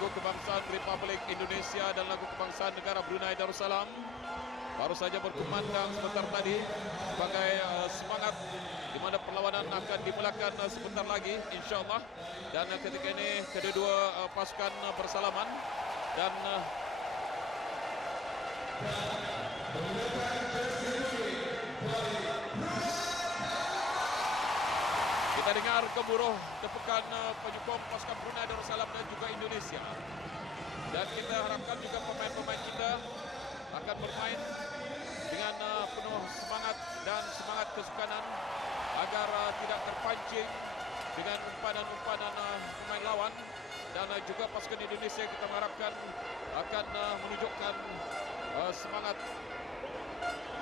lagu kebangsaan Republik Indonesia dan lagu kebangsaan negara Brunei Darussalam baru saja berkumandang sebentar tadi sebagai semangat di mana perlawanan akan dimulakan sebentar lagi insya-Allah. Dan ketika ini kedua-dua pasukan bersalaman dan kita dengar gemuruh tepukan penyokong pasukan Brunei Darussalam dan juga Indonesia. Dan kita harapkan juga pemain-pemain kita akan bermain dengan penuh semangat dan semangat kesukanan agar tidak terpancing dengan umpanan-umpanan pemain lawan. Dan juga pasukan Indonesia kita mengharapkan akan menunjukkan semangat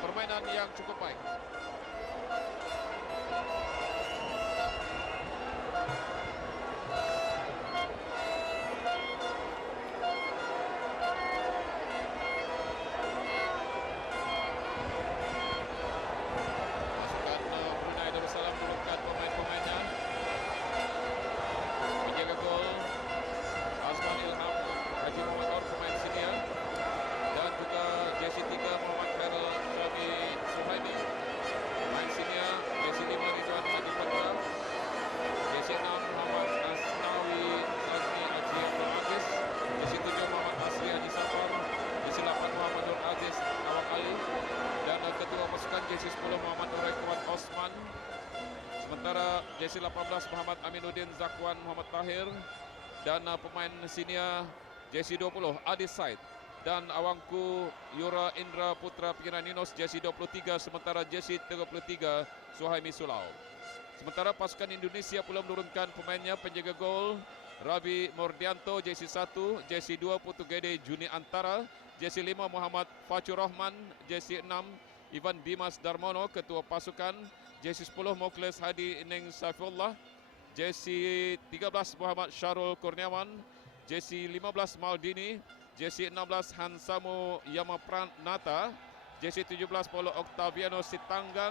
permainan yang cukup baik. Sementara JC 18 Muhammad Aminuddin Zakwan Muhammad Tahir dan pemain senior JC 20 Adi Said dan awangku Yura Indra Putra Pikiran Ninos JC 23 sementara JC 33 Suhaimi Sulau. Sementara pasukan Indonesia pula menurunkan pemainnya penjaga gol Rabi Mordianto JC 1, JC 2 Putu Gede Juni Antara, JC 5 Muhammad Fachur Rahman, JC 6 Ivan Dimas Darmono ketua pasukan, JC 10 Muklis Hadi Neng Saifullah, JC 13 Muhammad Syarul Kurniawan, JC 15 Maldini, JC 16 Hansamu Yamapranata, JC 17 Polo Octaviano Sitanggang,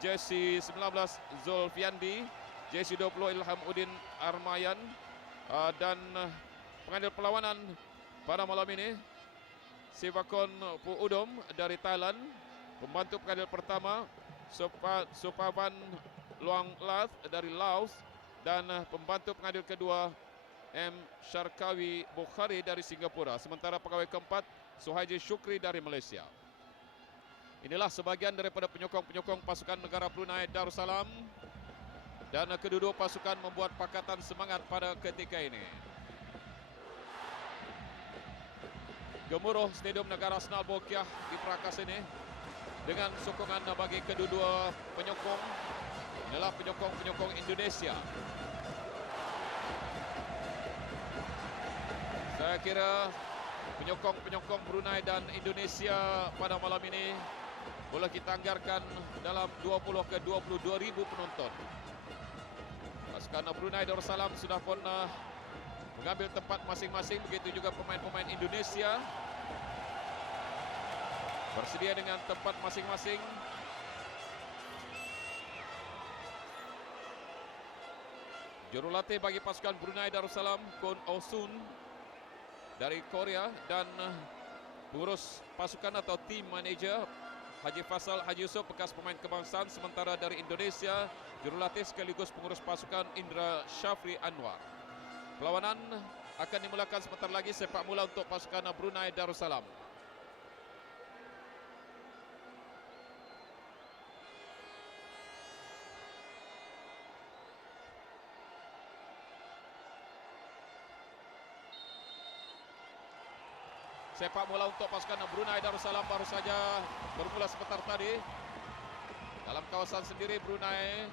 JC 19 Zulfiandi, JC 20 Ilham Udin Armayan, dan pengadil perlawanan pada malam ini Sivakon Pu Udom dari Thailand, pembantu pengadil pertama Supavan Luang Lath dari Laos, dan pembantu pengadil kedua M. Syarkawi Bukhari dari Singapura. Sementara pegawai keempat Suhaji Syukri dari Malaysia. Inilah sebagian daripada penyokong-penyokong pasukan negara Brunei Darussalam. Dan kedua-dua pasukan membuat pakatan semangat pada ketika ini. Gemuruh Stadium Negara Senal Bokiah di Prakas ini dengan sokongan bagi kedua-dua penyokong. Inilah penyokong-penyokong Indonesia. Saya kira penyokong-penyokong Brunei dan Indonesia pada malam ini boleh kita anggarkan dalam 20 ke 22 ribu penonton. Pasukan Brunei Darussalam sudah pun mengambil tempat masing-masing, begitu juga pemain-pemain Indonesia bersedia dengan tempat masing-masing. Jurulatih bagi pasukan Brunei Darussalam Kun Osun dari Korea dan pengurus pasukan atau team manager Haji Faisal Haji Yusuf bekas pemain kebangsaan. Sementara dari Indonesia jurulatih sekaligus pengurus pasukan Indra Syafri Anwar. Perlawanan akan dimulakan sebentar lagi, sepak mula untuk pasukan Brunei Darussalam. Sepak bola untuk pasukan Brunei Darussalam baru saja bermula sebentar tadi. Dalam kawasan sendiri Brunei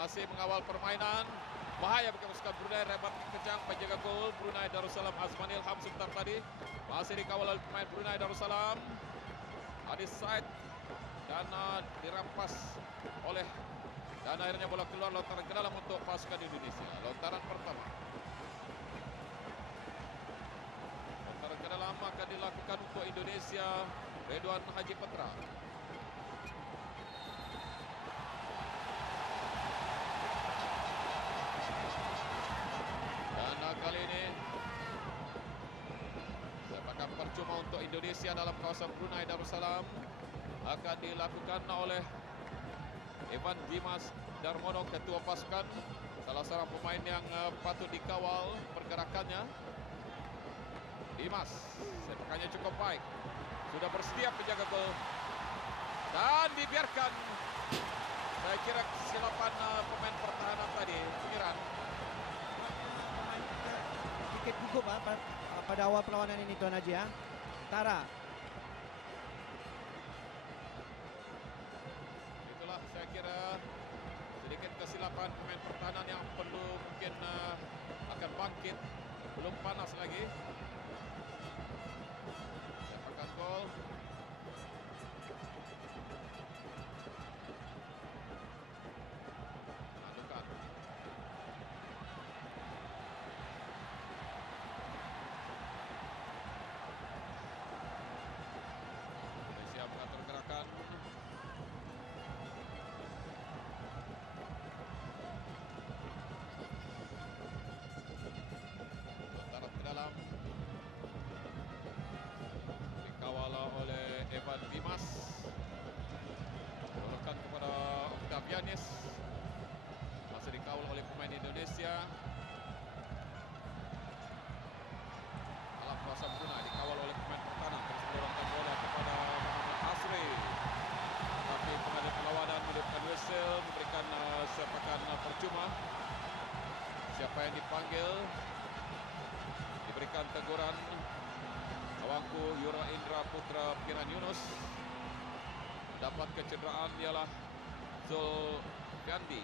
masih mengawal permainan. Bahaya bagi pasukan Brunei, rebat kencang penjaga gol Brunei Darussalam Azman Ilham sebentar tadi. Masih dikawal oleh pemain Brunei Darussalam Adi Said dan dirampas oleh, dan akhirnya bola keluar, lontaran ke dalam untuk pasukan Indonesia. Lontaran pertama. Ke dalam akan dilakukan untuk Indonesia Ridwan Haji Petra. Dan kali ini Indonesia dalam kawasan Brunei Darussalam akan dilakukan oleh Evan Dimas Darmono, ketua pasukan, salah seorang pemain yang patut dikawal pergerakannya. Dimas, sepakannya cukup baik, sudah bersedia penjaga gol dan dibiarkan. Saya kira kesilapan pemain pertahanan tadi, Pengiran. Sedikit gugup pada awal perlawanan ini, Tuan Haji ya. Tara. Itulah saya kira sedikit kesilapan pemain pertahanan yang perlu mungkin akan bangkit. Belum panas lagi. Sepakan gol. Adukan. Indonesia mengatur gerakan. Lontaran ke dalam. Dikawal oleh Evan Dimas. Dorongkan kepada Octavianis. Masih dikawal oleh pemain Indonesia. Dalam kawasan Brunei dikawal oleh pemain pertahanan. Terus mendorongkan bola kepada Muhammad Asri. Tapi pengadil perlawanan meniupkan whistle, memberikan sepakan percuma. Siapa yang dipanggil? Diberikan teguran. Awangku Yura Indra Putra Pikiran Yunus. Dapat kecederaan ialah Zulfiandi.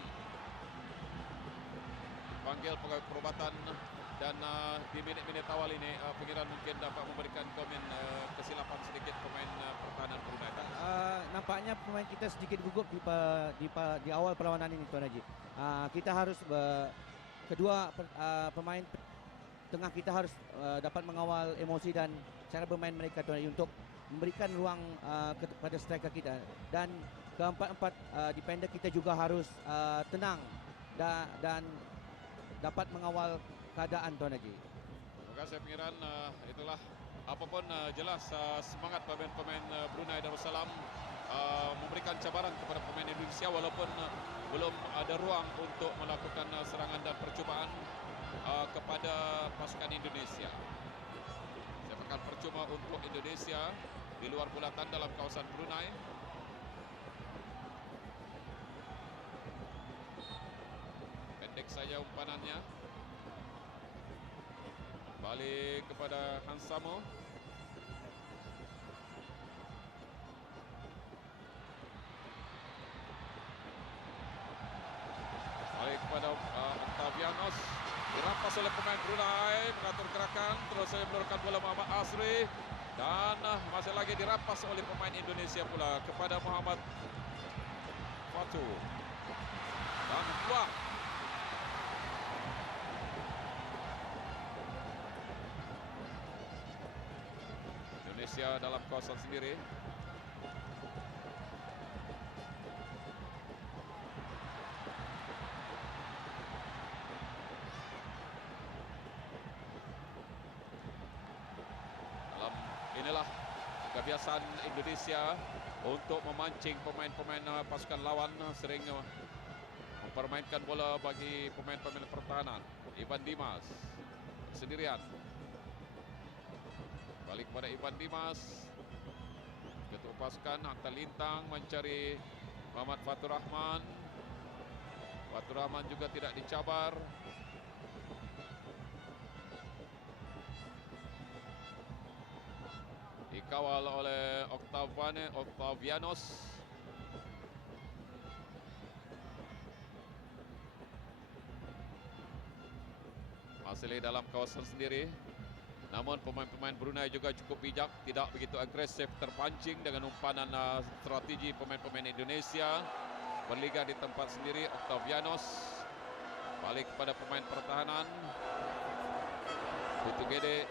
Panggil pegawai perubatan dan di minit-minit awal ini Pengiran mungkin dapat memberikan komen kesilapan sedikit pemain pertahanan Brunei. Nampaknya pemain kita sedikit gugup di awal perlawanan ini, Tuan Haji. Kita harus kedua pemain tengah kita harus dapat mengawal emosi dan cara bermain mereka, Tuan Haji, untuk memberikan ruang kepada striker kita. Dan keempat-empat defender kita juga harus tenang dan dapat mengawal keadaan, Tuan Haji. Terima kasih Pengiran. Itulah apapun jelas semangat pemain-pemain Brunei Darussalam memberikan cabaran kepada pemain Indonesia walaupun belum ada ruang untuk melakukan serangan dan percubaan kepada pasukan Indonesia. Sepakan percuma untuk Indonesia di luar bulatan dalam kawasan Brunei. Pendek saja umpanannya. Balik kepada Hansamo. Balik kepada Octavianos. Dirampas oleh pemain Brunei. Mengatur gerakan. Terus saya menurunkan bola Muhammad Asri. Dan masih lagi dirampas oleh pemain Indonesia pula kepada Muhammad Fatu. Dan keluar. Indonesia dalam kawasan sendiri. Inilah kebiasaan Indonesia untuk memancing pemain-pemain pasukan lawan, sering mempermainkan bola bagi pemain-pemain pertahanan. Evan Dimas sendirian. Balik kepada Evan Dimas. Ketua pasukan hantar lintang mencari Muhammad Fatur Rahman. Fatur Rahman juga tidak dicabar. Dikawal oleh Octavianos. Masih dalam kawasan sendiri. Namun pemain-pemain Brunei juga cukup bijak, tidak begitu agresif, terpancing dengan umpanan strategi pemain-pemain Indonesia. Berliga di tempat sendiri. Octavianos balik kepada pemain pertahanan. Putu Gede.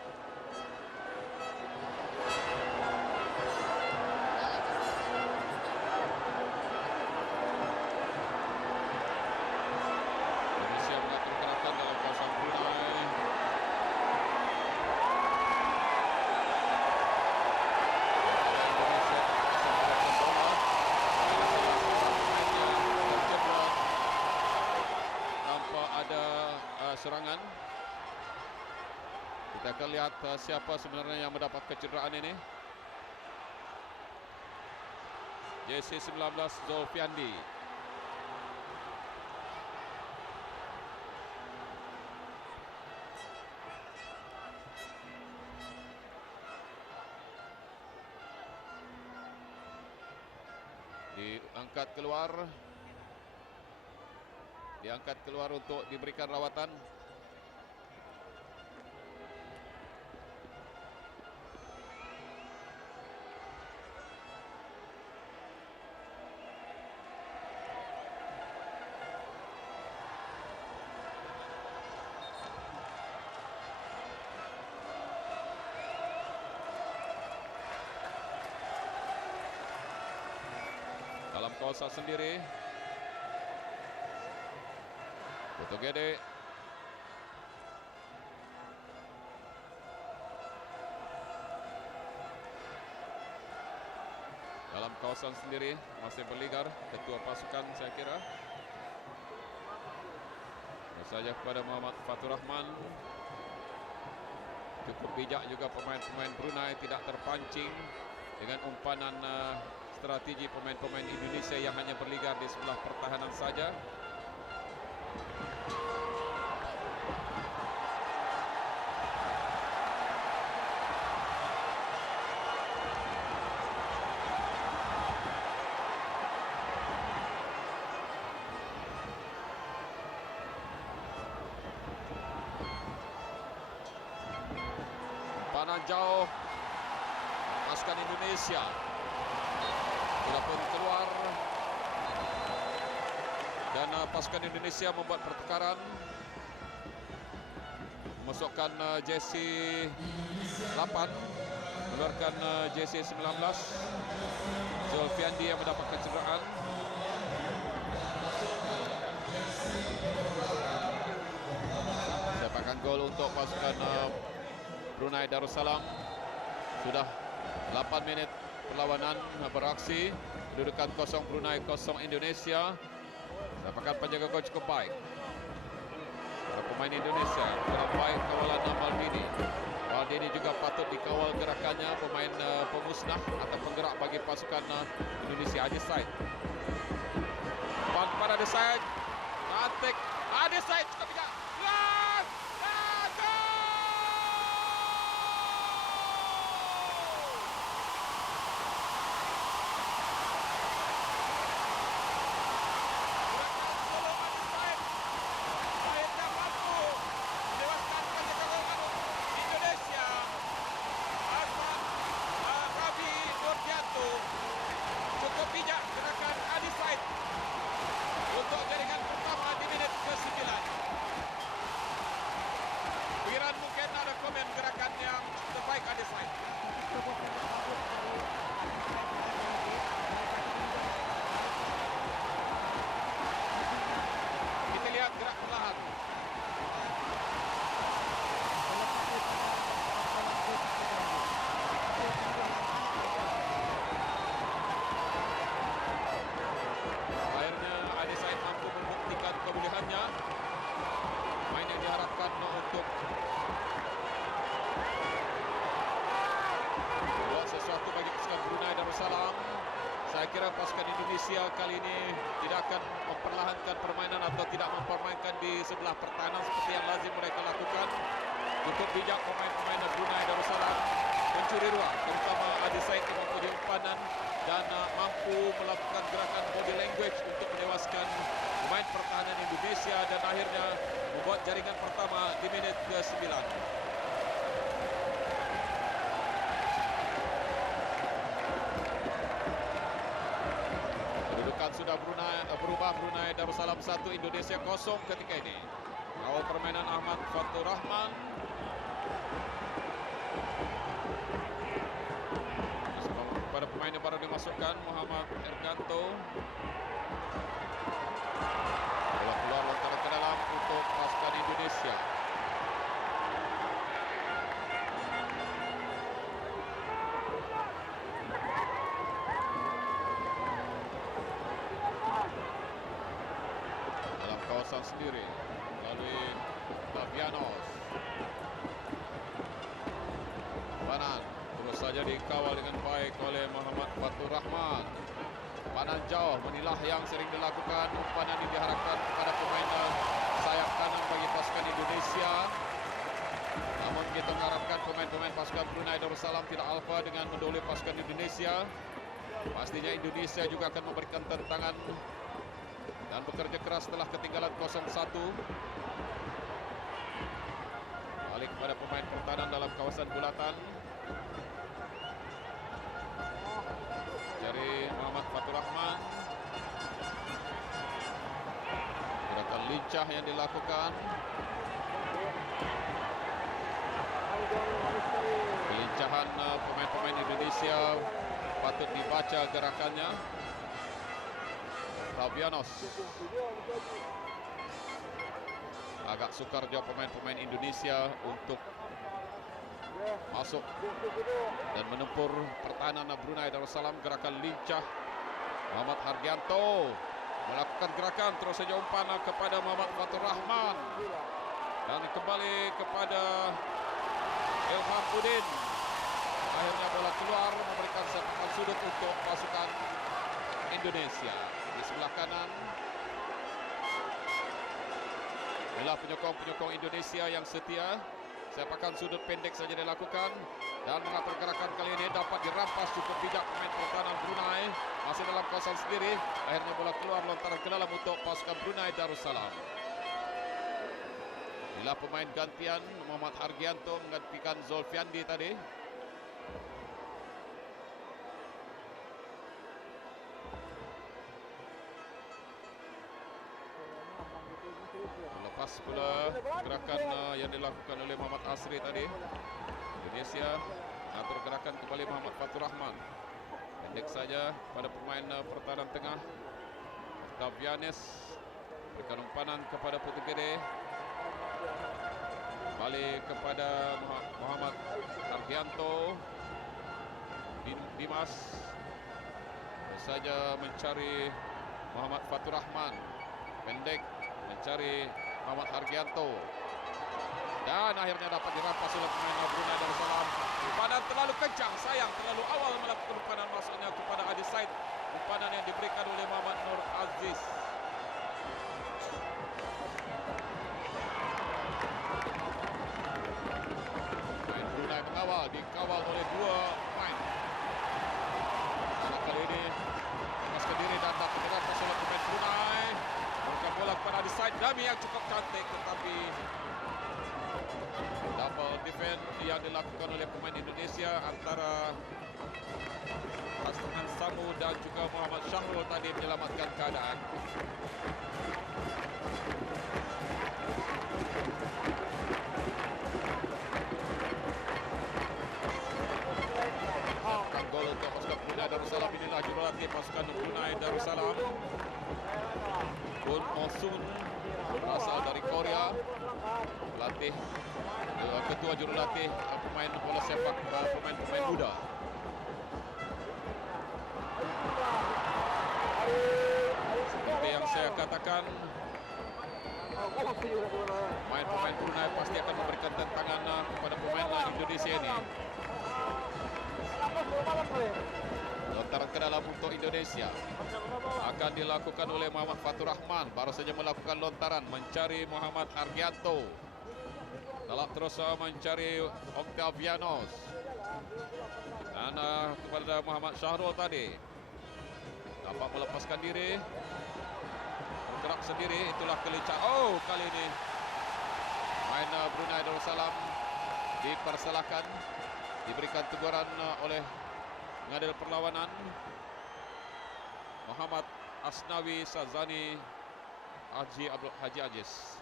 serangan. Kita akan lihat siapa sebenarnya yang mendapat kecederaan ini. Jersey 19 Zulfiandi. Diangkat keluar untuk diberikan rawatan. Dalam kawasan sendiri, Putugede dalam kawasan sendiri masih berligar ketua pasukan, saya kira. Saja kepada Muhammad Fatur Rahman. Cukup bijak juga pemain-pemain Brunei, tidak terpancing dengan umpanan strategi pemain-pemain Indonesia yang hanya berligar di sebelah pertahanan saja. Umpanan jauh pasukan Indonesia. Sudah pun keluar dan pasukan Indonesia membuat pertukaran, memasukkan jersey 8, mengeluarkan jersey 19 Zulfiandi yang mendapat kecederaan. Sepakan gol untuk pasukan Brunei Darussalam. Sudah 8 menit perlawanan beraksi. Kedudukan 0 Brunei 0 Indonesia. Sepakan penjaga gol cukup baik. Para pemain Indonesia kurang baik kawalan Maldini. Maldini juga patut dikawal gerakannya, pemain pemusnah atau penggerak bagi pasukan Indonesia. Adi Said. Umpan kepada Adi Said. Cantik. Adi Said cukup bijak. Saya kira pasukan Indonesia kali ini tidak akan memperlahankan permainan atau tidak mempermainkan di sebelah pertahanan seperti yang lazim mereka lakukan. Cukup bijak pemain-pemain Brunei Darussalam mencuri ruang, terutama Adi Said yang mempunyai umpanan dan mampu melakukan gerakan body language untuk menewaskan pemain pertahanan Indonesia dan akhirnya membuat jaringan pertama di menit ke-9. Sudah berubah, Brunei Darussalam 1, Indonesia 0 ketika ini. Awal permainan Ahmad Fatur Rahman. Pada pemain yang baru dimasukkan, Muhammad Erganto. Bola keluar lontaran ke dalam untuk pasukan Indonesia. Sendiri melalui Octavianos. Panan terus saja dikawal dengan baik oleh Muhammad Fatur Rahman. Panan jauh menilah yang sering dilakukan. Panan ini diharapkan kepada pemain sayap kanan bagi pasukan Indonesia. Namun kita mengharapkan pemain-pemain pasukan Brunei Darussalam tidak alfa dengan mendahului pasukan Indonesia. Pastinya Indonesia juga akan memberikan tantangan dan bekerja keras setelah ketinggalan 0-1. Balik kepada pemain pertahanan dalam kawasan bulatan. Dari Muhammad Fatur Rahman. Gerakan lincah yang dilakukan. Kelincahan pemain-pemain Indonesia patut dibaca gerakannya. Octavianos. Agak sukar jawab pemain-pemain Indonesia untuk masuk dan menempur pertahanan Brunei Darussalam. Gerakan lincah Muhammad Hargianto melakukan gerakan, terus saja umpan kepada Muhammad Fatur Rahman dan kembali kepada Ilham Udin. Akhirnya bola keluar memberikan sepakan sudut untuk pasukan Indonesia. Di sebelah kanan adalah penyokong-penyokong Indonesia yang setia. Sepakan sudut pendek saja dilakukan dan mengatur gerakan kali ini dapat dirampas cukup bijak pemain pertahanan Brunei. Masih dalam kawasan sendiri. Akhirnya bola keluar lontaran ke dalam untuk pasukan Brunei Darussalam. Inilah pemain gantian Muhammad Hargianto menggantikan Zulfiandi tadi. Lepas pula gerakan yang dilakukan oleh Muhammad Asri tadi. Indonesia atur gerakan kembali Muhammad Fatur Rahman. Pendek saja pada pemain pertahanan tengah. Octavianes berikan umpanan kepada Putu Gede. Kembali kepada Muhammad Hargianto. Dimas terus saja mencari Muhammad Fatur Rahman. Pendek mencari Muhammad Hargianto. Dan akhirnya dapat dirampas oleh pemain Brunei Darussalam. Umpanan terlalu kencang, sayang terlalu awal melakukan umpanan masuknya kepada Adi Said. Umpanan yang diberikan oleh Muhammad Nur Aziz. Pemain Brunei mengawal, dikawal oleh dua pemain. Kali ini lepaskan diri dan dapat dirampas oleh pemain Brunei. Berikan bola kepada Adi Said. Dami yang cukup cantik tetapi double defense yang dilakukan oleh pemain Indonesia antara Hasnan Samu dan juga Muhammad Syahrul tadi menyelamatkan keadaan. Gol untuk pasukan Brunei Darussalam. Inilah jurulatih pasukan Brunei Darussalam. Kun Mosun berasal dari Korea. Pelatih ketua jurulatih pemain bola sepak pemain muda. Seperti yang saya katakan, pemain-pemain Brunei pasti akan memberikan tantangan kepada pemain Indonesia ini. Lontaran ke dalam untuk Indonesia akan dilakukan oleh Muhammad Fatur Rahman. Baru saja melakukan lontaran mencari Muhammad Hargianto. Telah terus mencari Octavianos. Dan kepada Muhammad Syahrul tadi. Dapat melepaskan diri. Bergerak sendiri. Itulah kelincahan. Oh, kali ini main Brunei Darussalam dipersalahkan. Diberikan teguran oleh pengadil perlawanan Muhammad Asnawi Sazani Haji Aziz.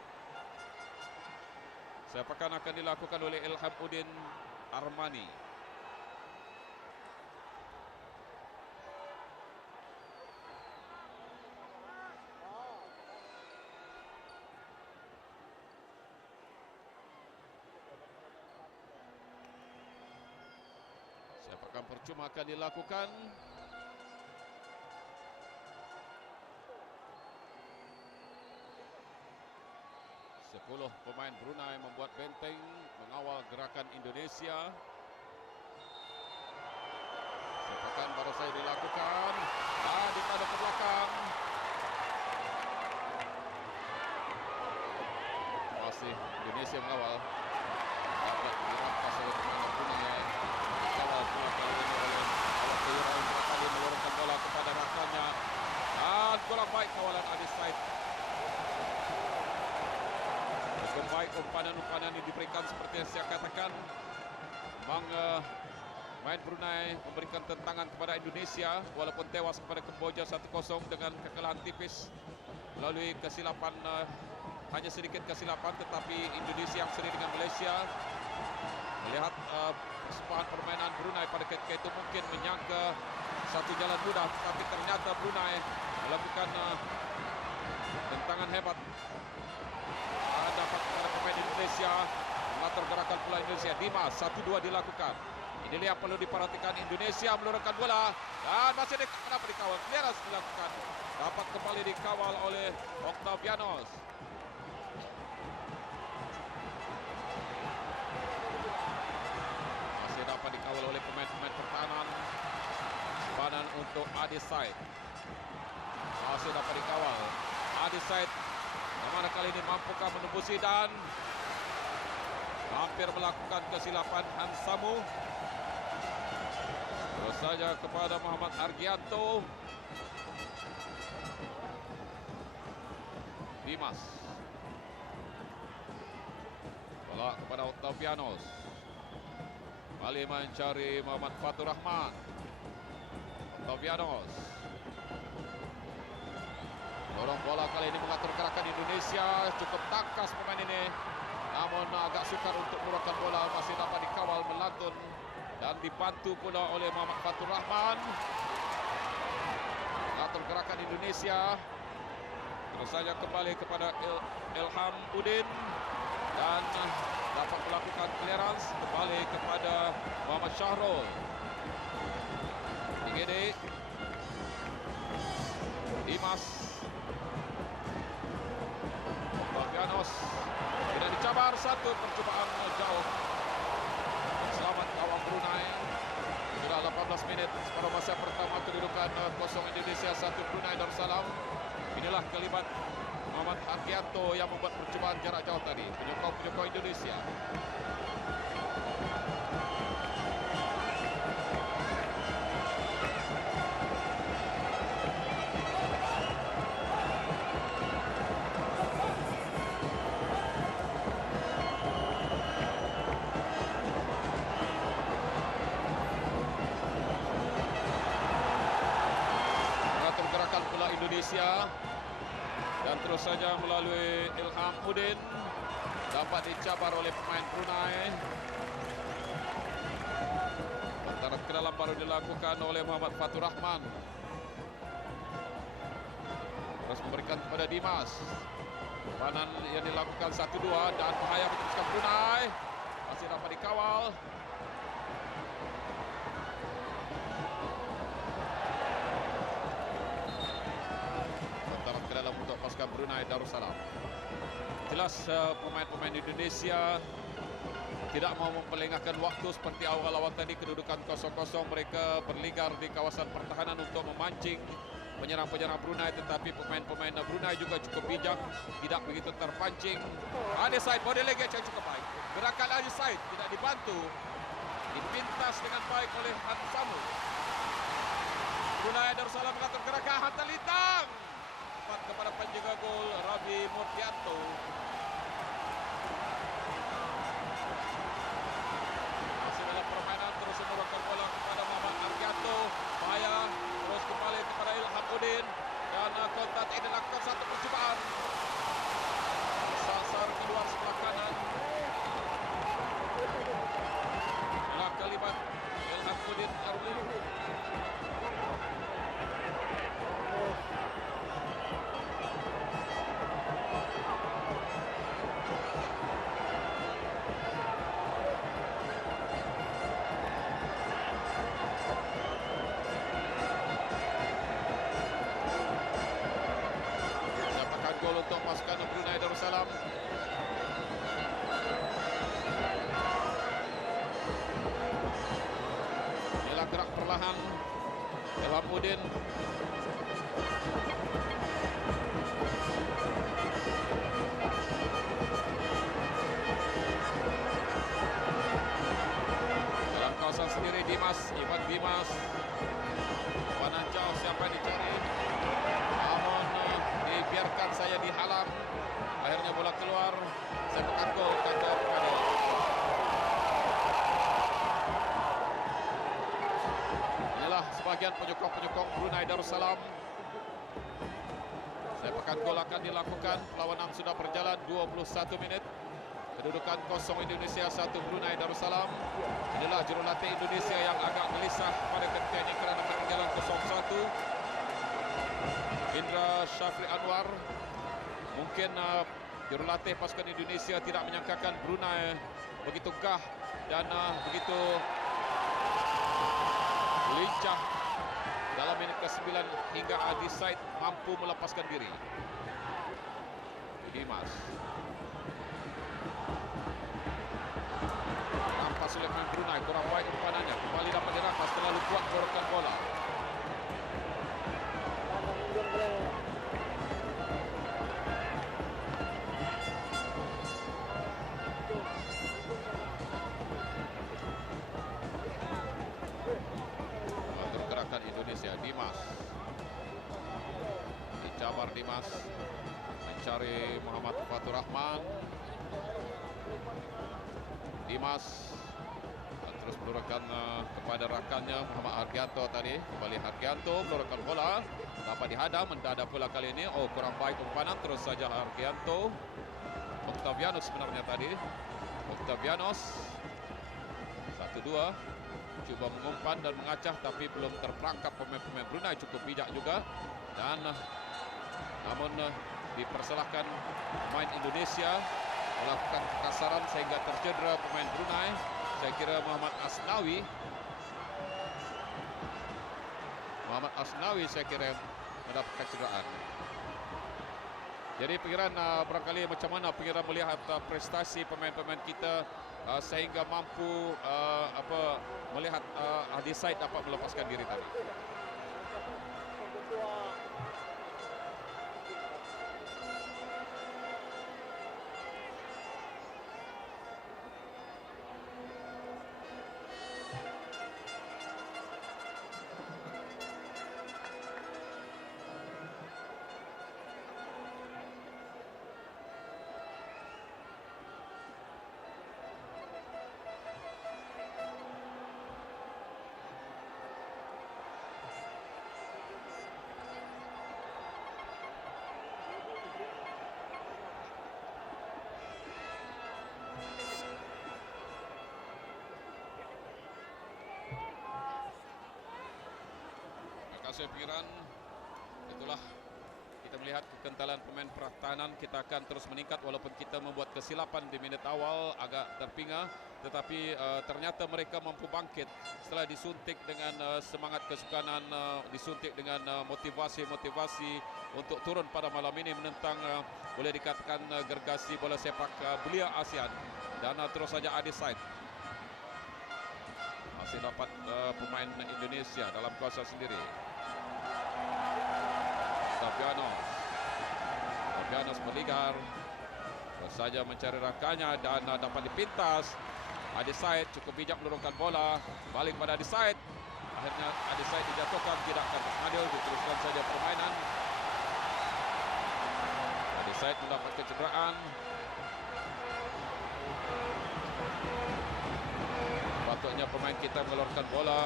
Sepakan akan dilakukan oleh Ilham Udin Armani. Sepakan percuma akan dilakukan. 10 pemain Brunei membuat benteng mengawal gerakan Indonesia. Sepakan baru saja dilakukan. Dipada ke belakang. Masih Indonesia mengawal. Dapat dirampas oleh pemain Brunei. Kawal pula kali ini oleh awak Yura Indra kali meluruskan bola kepada rakannya. Dan bola baik kawalan Adi Said. Cukup baik umpanan-umpanan yang diberikan seperti yang saya katakan. Memang main Brunei memberikan tentangan kepada Indonesia walaupun tewas kepada Kamboja 1-0 dengan kekalahan tipis melalui kesilapan, hanya sedikit kesilapan, tetapi Indonesia yang seri dengan Malaysia. Melihat kesepahan permainan Brunei pada ketika itu mungkin menyangka satu jalan mudah, tetapi ternyata Brunei melakukan tentangan hebat. Dapat kepada pemain Indonesia, mengatur gerakan pula Indonesia. Dimas, 1-2 dilakukan. Ini yang perlu diperhatikan. Indonesia meluruskan bola dan masih dapat dikawal. Clearance dilakukan. Dapat kembali dikawal oleh Octavianos. Masih dapat dikawal oleh pemain-pemain pertahanan. Banan untuk Adi Said. Masih dapat dikawal. Adi Said mana kali ini mampukah menembusi dan hampir melakukan kesilapan Hansamu. Terus saja kepada Muhammad Argianto. Dimas. Bola kepada Octavianos. Kembali mencari Muhammad Fatur Rahman. Octavianos. Dorong bola kali ini mengatur gerakan Indonesia. Cukup tangkas pemain ini. Namun agak sukar untuk menurunkan bola. Masih dapat dikawal melantun. Dan dibantu pula oleh Muhammad Fatur Rahman. Mengatur gerakan Indonesia. Terus saja kembali kepada Ilham Udin. Dan dapat melakukan clearance. Kembali kepada Muhammad Syahrul. IGD. Dimas. Octavianos tidak dicabar, satu percobaan jauh. Selamat gawang Brunei. Sudah 18 menit separuh masa pertama, kedudukan 0 Indonesia 1 Brunei Darussalam. Inilah kelibat Muhammad Argianto yang membuat percobaan jarak jauh tadi. Penyokong-penyokong Indonesia. Indonesia dan terus saja melalui Ilham Udin dapat dicabar oleh pemain Brunei. Antara ke dalam baru dilakukan oleh Muhammad Fatur Rahman. Terus memberikan kepada Dimas. Panan yang dilakukan 1-2 dan bahaya meneruskan Brunei. Masih dapat dikawal. Dalam untuk pasukan Brunei Darussalam. Jelas pemain-pemain Indonesia tidak mau memperlengahkan waktu seperti awal-awal tadi. Kedudukan 0-0, mereka berligar di kawasan pertahanan untuk memancing penyerang-penyerang Brunei, tetapi pemain-pemain Brunei juga cukup bijak, tidak begitu terpancing. Adi Said body language yang cukup baik. Gerakan Adi Said tidak dibantu, dipintas dengan baik oleh Hansamu. Brunei Darussalam mengatur gerakan, hantar lintang kepada penjaga gol Rabi Murtianto. Masih dalam permainan, terus menurunkan bola kepada Muhammad Argianto. Bahaya, terus kembali kepada Ilham Udin. Dan kontak ini lakukan satu percobaan. Sasar keluar sebelah kanan. Inilah kalimat Ilham Udin Erwin. Gol untuk pasukan Brunei Darussalam. Aminuddin. Dalam kawasan sendiri Dimas, Ivan Dimas. Panan jauh siapa yang dicari. Namun dibiarkan saya dihalang. Akhirnya bola keluar. Saya berkangkul kata kepada inilah sebagian penyokong-penyokong Brunei Darussalam. Sepakan gol akan dilakukan. Perlawanan sudah berjalan 21 menit. Kedudukan 0 Indonesia 1 Brunei Darussalam. Inilah jurulatih Indonesia yang agak gelisah pada ketika ini kerana ketinggalan 0-1. Indra Syafri Anwar. Mungkin jurulatih pasukan Indonesia tidak menyangkakan Brunei begitu gah dan begitu lincah dalam minit ke-9 hingga Adi Said mampu melepaskan diri. Dimas. Rampas oleh pemain Brunei, kurang baik umpanannya. Kembali dapat dirampas, terlalu kuat gorokan bola. Gerakan Indonesia, Dimas. Dicabar Dimas. Mencari Muhammad Fatur Rahman. Dimas terus meluruskan kepada rakannya Muhammad Hargianto tadi. Kembali Hargianto meluruskan bola. Dapat dihadang, mendadak pula kali ini. Oh, kurang baik umpanan. Terus saja Hargianto. Octavianus sebenarnya tadi. Octavianus. 1-2. Cuba mengumpan dan mengacah tapi belum terperangkap pemain-pemain Brunei. Cukup bijak juga. Dan namun dipersalahkan pemain Indonesia melakukan kekasaran sehingga tercedera pemain Brunei. Saya kira Muhammad Asnawi saya kira mendapatkan cederaan. Jadi pengiran barangkali macam mana pengiran melihat prestasi pemain-pemain kita sehingga mampu melihat Adi Said dapat melepaskan diri tadi. Terima kasih pengiran. Itulah kita melihat kekentalan pemain pertahanan kita akan terus meningkat walaupun kita membuat kesilapan di minit awal agak terpinga, tetapi ternyata mereka mampu bangkit setelah disuntik dengan semangat kesukanan, disuntik dengan motivasi untuk turun pada malam ini menentang boleh dikatakan gergasi bola sepak belia ASEAN. Dan terus saja Adi Said masih dapat pemain Indonesia dalam kawasan sendiri. Octavianus berligar, terus saja mencari rakannya dan dapat dipintas. Adi Said cukup bijak menurunkan bola, balik pada Adi Said. Akhirnya Adi Said dijatuhkan, tidak akan adil, diteruskan saja permainan. Adi Said mendapat kecederaan. Patutnya pemain kita mengeluarkan bola.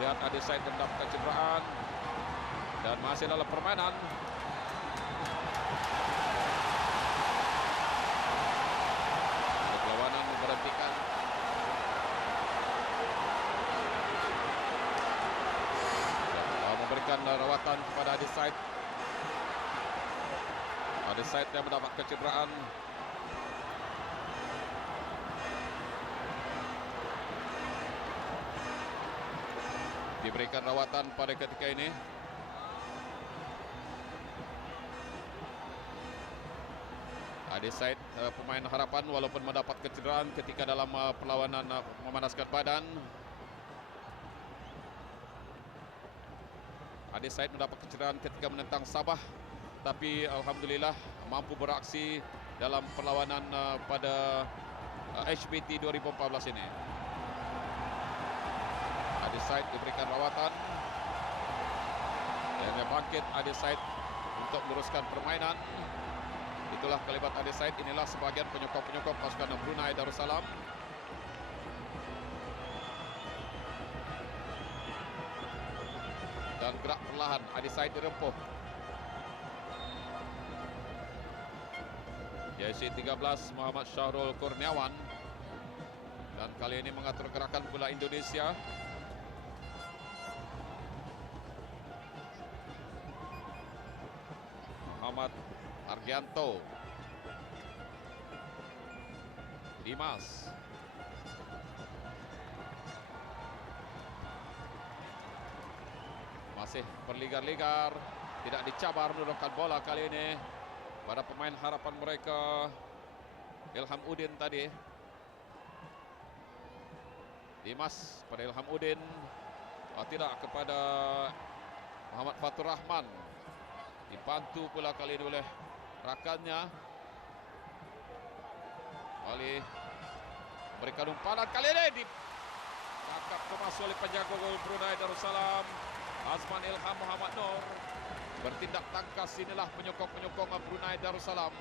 Lihat Adi Said mendapatkan cederaan dan masih dalam permainan. Perlawanan memberhentikan. Memberikan rawatan kepada Adi Said. Adi Said yang mendapat kecederaan. Diberikan rawatan pada ketika ini. Adi Said pemain harapan walaupun mendapat kecederaan ketika dalam perlawanan memanaskan badan. Adelaide mendapat kecederaan ketika menentang Sabah, tapi alhamdulillah mampu beraksi dalam perlawanan pada HBT 2014 ini. Adelaide diberikan rawatan dan bangkit Adelaide untuk meneruskan permainan. Itulah kalimat Adelaide. Inilah sebahagian penyokong-penyokong pasukan Brunei Darussalam. Dan gerak perlahan Adelaide dirempuh. Jersey 13 Muhammad Syahrul Kurniawan. Dan kali ini mengatur gerakan bola Indonesia. Muhammad Argianto. Dimas. Masih berligar-ligar, tidak dicabar menurunkan bola kali ini pada pemain harapan mereka Ilham Udin tadi. Dimas pada Ilham Udin, tidak kepada Muhammad Fatur Rahman. Dibantu pula kali ini oleh rakannya. Ali berikan umpanan kali ini ditangkap kemas oleh penjaga gol Brunei Darussalam Azman Ilham Muhammad Nur. Bertindak tangkas inilah penyokong-penyokong Brunei Darussalam.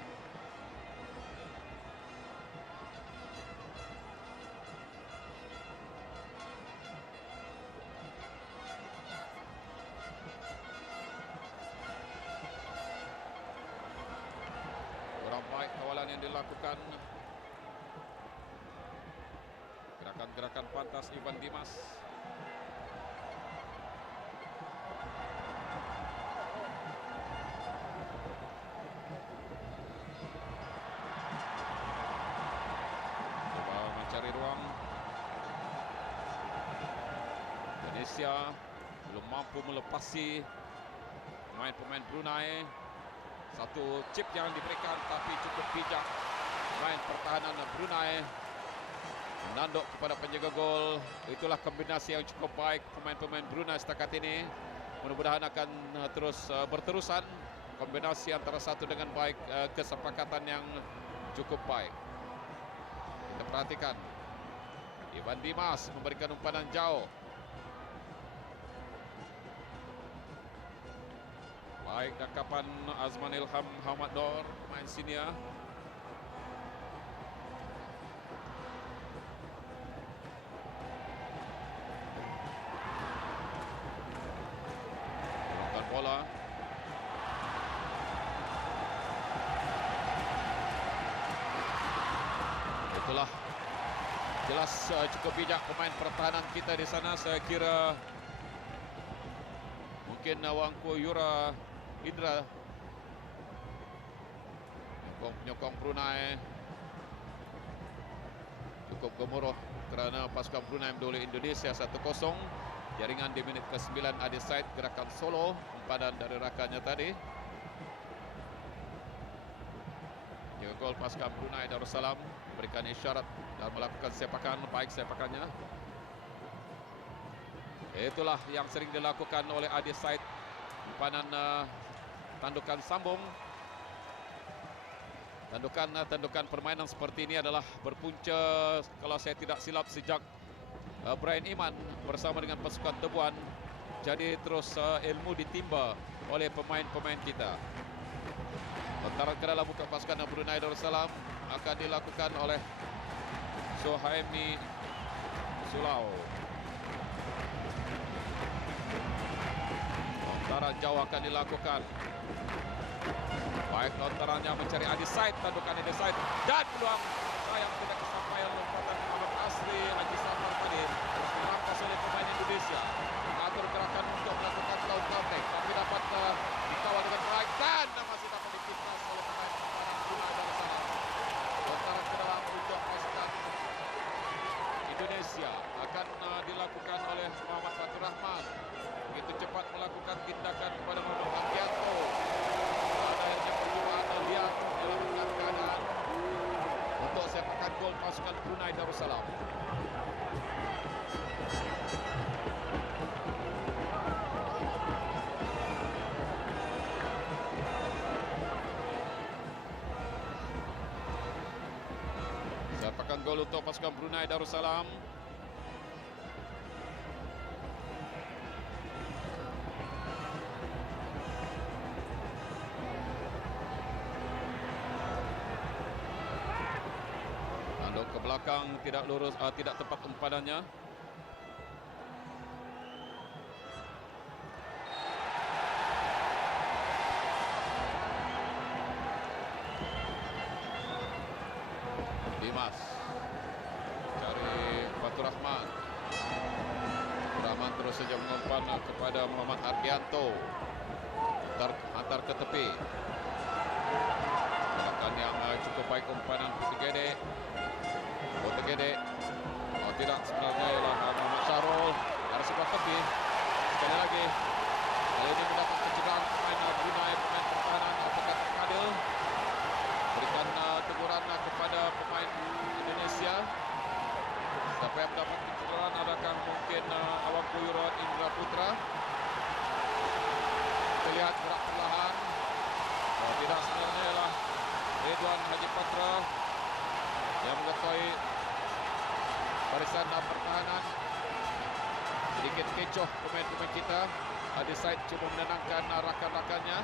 Kurang baik kawalan yang dilakukan. Gerakan-gerakan pantas Ivan Dimas. Mencari ruang. Indonesia belum mampu melepasi pemain-pemain Brunei. Satu chip yang diberikan tapi cukup bijak pemain pertahanan Brunei menanduk kepada penjaga gol. Itulah kombinasi yang cukup baik pemain-pemain Brunei setakat ini. Mudah-mudahan akan terus berterusan kombinasi antara satu dengan baik, kesepakatan yang cukup baik. Kita perhatikan Ivan Dimas memberikan umpanan jauh. Baik tangkapan Azman Ilham Muhammad Nur, pemain senior. Melakukan bola. Itulah jelas cukup bijak pemain pertahanan kita di sana. Saya kira mungkin Wangku Yura Indra, penyokong Brunei, cukup gemuruh kerana pasukan Brunei mendahului Indonesia 1-0. Jaringan di minit ke-9 Adelaide, gerakan solo umpanan dari rakannya tadi. Jaga gol pasukan Brunei Darussalam berikan isyarat dan melakukan sepakan, baik sepakannya. Itulah yang sering dilakukan oleh Adelaide. Umpanan tandukan sambung. Tandukan permainan seperti ini adalah berpunca, kalau saya tidak silap, sejak Brian Iman bersama dengan pasukan Tebuan. Jadi terus ilmu ditimba oleh pemain-pemain kita. Lontaran ke dalam buka pasukan Brunei Darussalam akan dilakukan oleh Suhaimi Sulau. Lontaran jauh akan dilakukan. Baik lontarannya mencari Adelaide, tandukan Adelaide dan peluang sayang tidak kesampaian lompatan Muhammad Asri Haji Safar tadi dirampas oleh pemain Indonesia. Mengatur gerakan untuk melakukan low counting tapi dapat dikawal dengan baik dan masih dapat dipintas oleh pemain pertahanan Brunei Darussalam. Lontaran ke dalam untuk pasukan Indonesia akan dilakukan oleh Muhammad Fatur Rahman. Begitu cepat melakukan tindakan kepada Muhammad Argianto. Akhirnya percobaan lihat dalam keadaan untuk sepakan gol pasukan Brunei Darussalam. gol untuk pasukan Brunei Darussalam. Tanduk ke belakang, tidak lurus, tidak tepat umpanannya. Dimas cari Fatur Rahman. Rahman terus saja mengumpan kepada Muhammad Ardianto. Antar ke tepi. Gerakan yang cukup baik umpanan Putegede. Oh tidak, sebenarnya ialah Muhammad Syarul. Ada sebuah tepi. Sekali lagi. Kali ini mendapat kecederaan pemain Brunei, pemain pertahanan Apakah Adil. Berikan teguran kepada pemain Indonesia. Siapa yang mendapat kecederaan? Adakah mungkin Awangku Yura Indra Putra? Kita lihat gerak perlahan. Oh tidak, sebenarnya ialah Ridwan Haji Patra yang mengetuai barisan pertahanan. Sedikit kecoh pemain-pemain kita. Adi Said cuba menenangkan rakan-rakannya.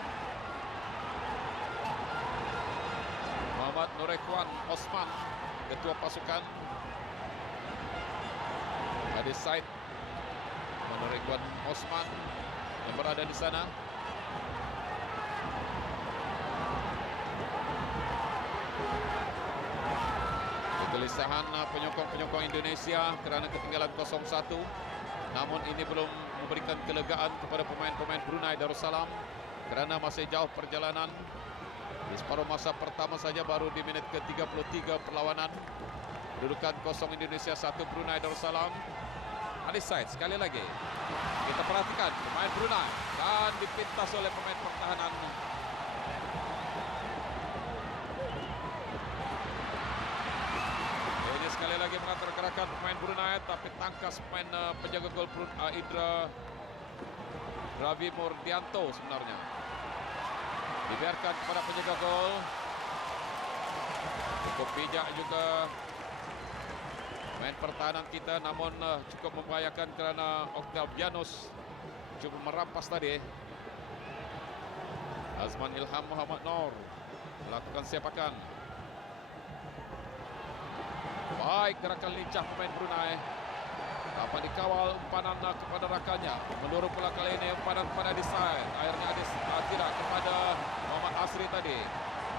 Muhammad Nurekwan Osman, ketua pasukan. Adi Said, Nurekwan Osman yang berada di sana. Kegelisahan penyokong-penyokong Indonesia kerana ketinggalan 0-1. Namun ini belum memberikan kelegaan kepada pemain-pemain Brunei Darussalam kerana masih jauh perjalanan. Di separuh masa pertama saja, baru di minit ke-33 perlawanan. Kedudukan 0 Indonesia 1 Brunei Darussalam. Adi Said sekali lagi. Kita perhatikan pemain Brunei dan dipintas oleh pemain pertahanan. Ini sekali lagi mengatur gerakan pemain Brunei, tapi tangkas pemain penjaga gol Indra Ravi Murdianto sebenarnya. Dibiarkan kepada penjaga gol. Cukup bijak juga main pertahanan kita, namun cukup membahayakan kerana Octavianus cuba merampas tadi. Azman Ilham Muhammad Nur melakukan sepakan. Baik gerakan lincah pemain Brunei. Dapat dikawal umpanan kepada rakannya. Menurut pula kali ini umpanan kepada Adi Said. Akhirnya tidak kepada Muhammad Asri tadi.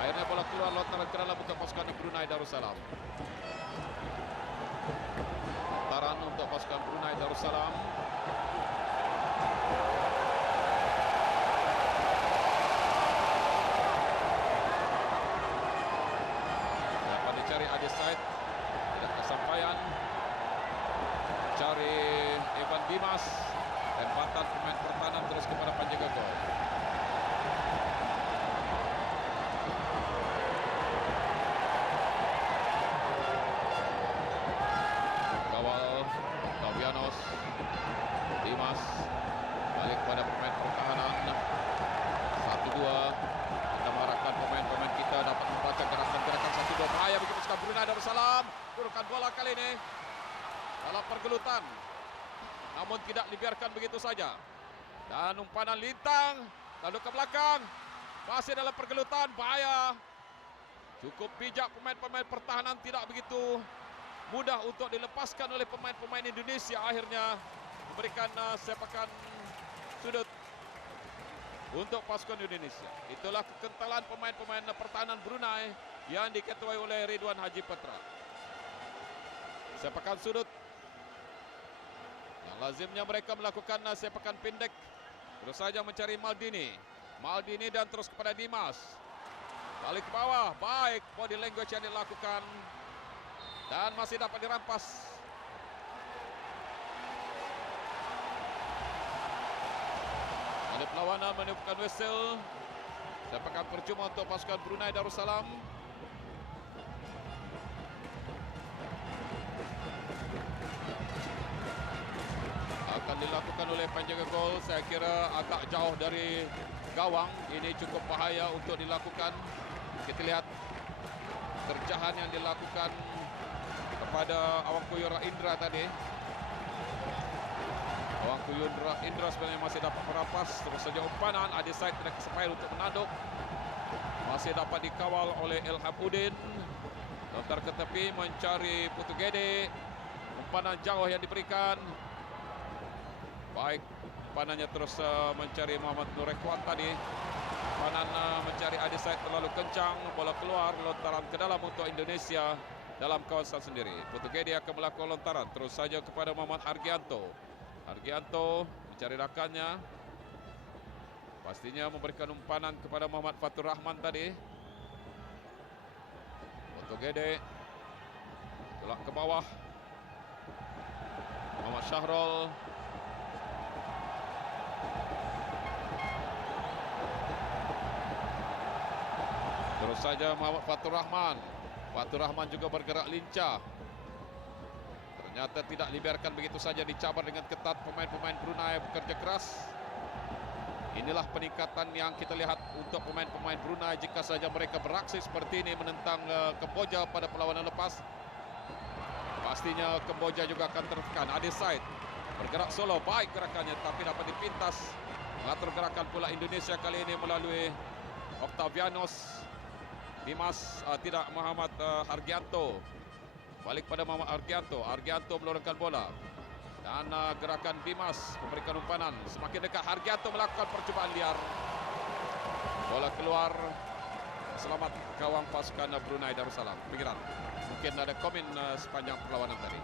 Akhirnya bola keluar lontaran ke dalam untuk pasukan Brunei Darussalam. Lontaran untuk pasukan Brunei Darussalam. Dapat dicari Adi Said. Tidak kesampaian. Cari Evan Dimas. Tempatan pemain pertahanan terus kepada penjaga gol. Kawal Octavianus. Dimas. Balik kepada pemain pertahanan. 1-2. Kita mengharapkan pemain-pemain kita dapat membaca gerakan-gerakan 1-2. Bahaya bagi pasukan Brunei Darussalam. Dudukan bola kali ini dalam pergelutan, namun tidak dibiarkan begitu saja. Dan umpanan lintang lalu ke belakang, masih dalam pergelutan, bahaya. Cukup bijak pemain-pemain pertahanan, tidak begitu mudah untuk dilepaskan oleh pemain-pemain Indonesia. Akhirnya memberikan sepakan sudut untuk pasukan Indonesia. Itulah kekentalan pemain-pemain pertahanan Brunei yang diketuai oleh Ridwan Haji Patra. Sepakan sudut. Yang lazimnya mereka melakukan sepakan pendek. Terus saja mencari Maldini. Maldini dan terus kepada Dimas. Balik ke bawah. Baik body language yang dilakukan. Dan masih dapat dirampas. Ada perlawanan meniupkan whistle. Sepakan percuma untuk pasukan Brunei Darussalam. Akan dilakukan oleh penjaga gol. Saya kira agak jauh dari gawang. Ini cukup bahaya untuk dilakukan. Kita lihat kerjaan yang dilakukan kepada Awangku Yura Indra tadi. Awangku Indra sebenarnya masih dapat merampas. Terus saja umpanan. Adeside tidak kesampaian untuk menanduk. Masih dapat dikawal oleh Ilham Udin. Lontar ke tepi mencari Putu Gede. Umpanan jauh yang diberikan. Baik, umpanannya terus mencari Muhammad Nurekwan tadi. Umpanan mencari Adeside terlalu kencang. Bola keluar, lontaran ke dalam untuk Indonesia dalam kawasan sendiri. Putu Gede akan melakukan lontaran. Terus saja kepada Muhammad Argianto. Argianto mencari rakannya. Pastinya memberikan umpanan kepada Muhammad Fatur Rahman tadi. Putu Gede tolak ke bawah. Muhammad Syahrul. Terus saja Muhammad Fatur Rahman. Fatur Rahman juga bergerak lincah. Ternyata tidak dibiarkan begitu saja, dicabar dengan ketat. Pemain-pemain Brunei bekerja keras. Inilah peningkatan yang kita lihat untuk pemain-pemain Brunei jika saja mereka beraksi seperti ini menentang Kamboja pada perlawanan lepas. Pastinya Kamboja juga akan tertekan. Adeside bergerak solo, baik gerakannya tapi dapat dipintas. Mengatur gerakan pula Indonesia kali ini melalui Octavianos. Dimas, tidak, Muhammad Argianto. Balik pada Muhammad Argianto. Argianto melorongkan bola. Dan gerakan Dimas memberikan umpanan. Semakin dekat Argianto melakukan percobaan liar. Bola keluar. Selamat gawang pasukan Brunei Darussalam. Pikiran. Mungkin ada komen sepanjang perlawanan tadi.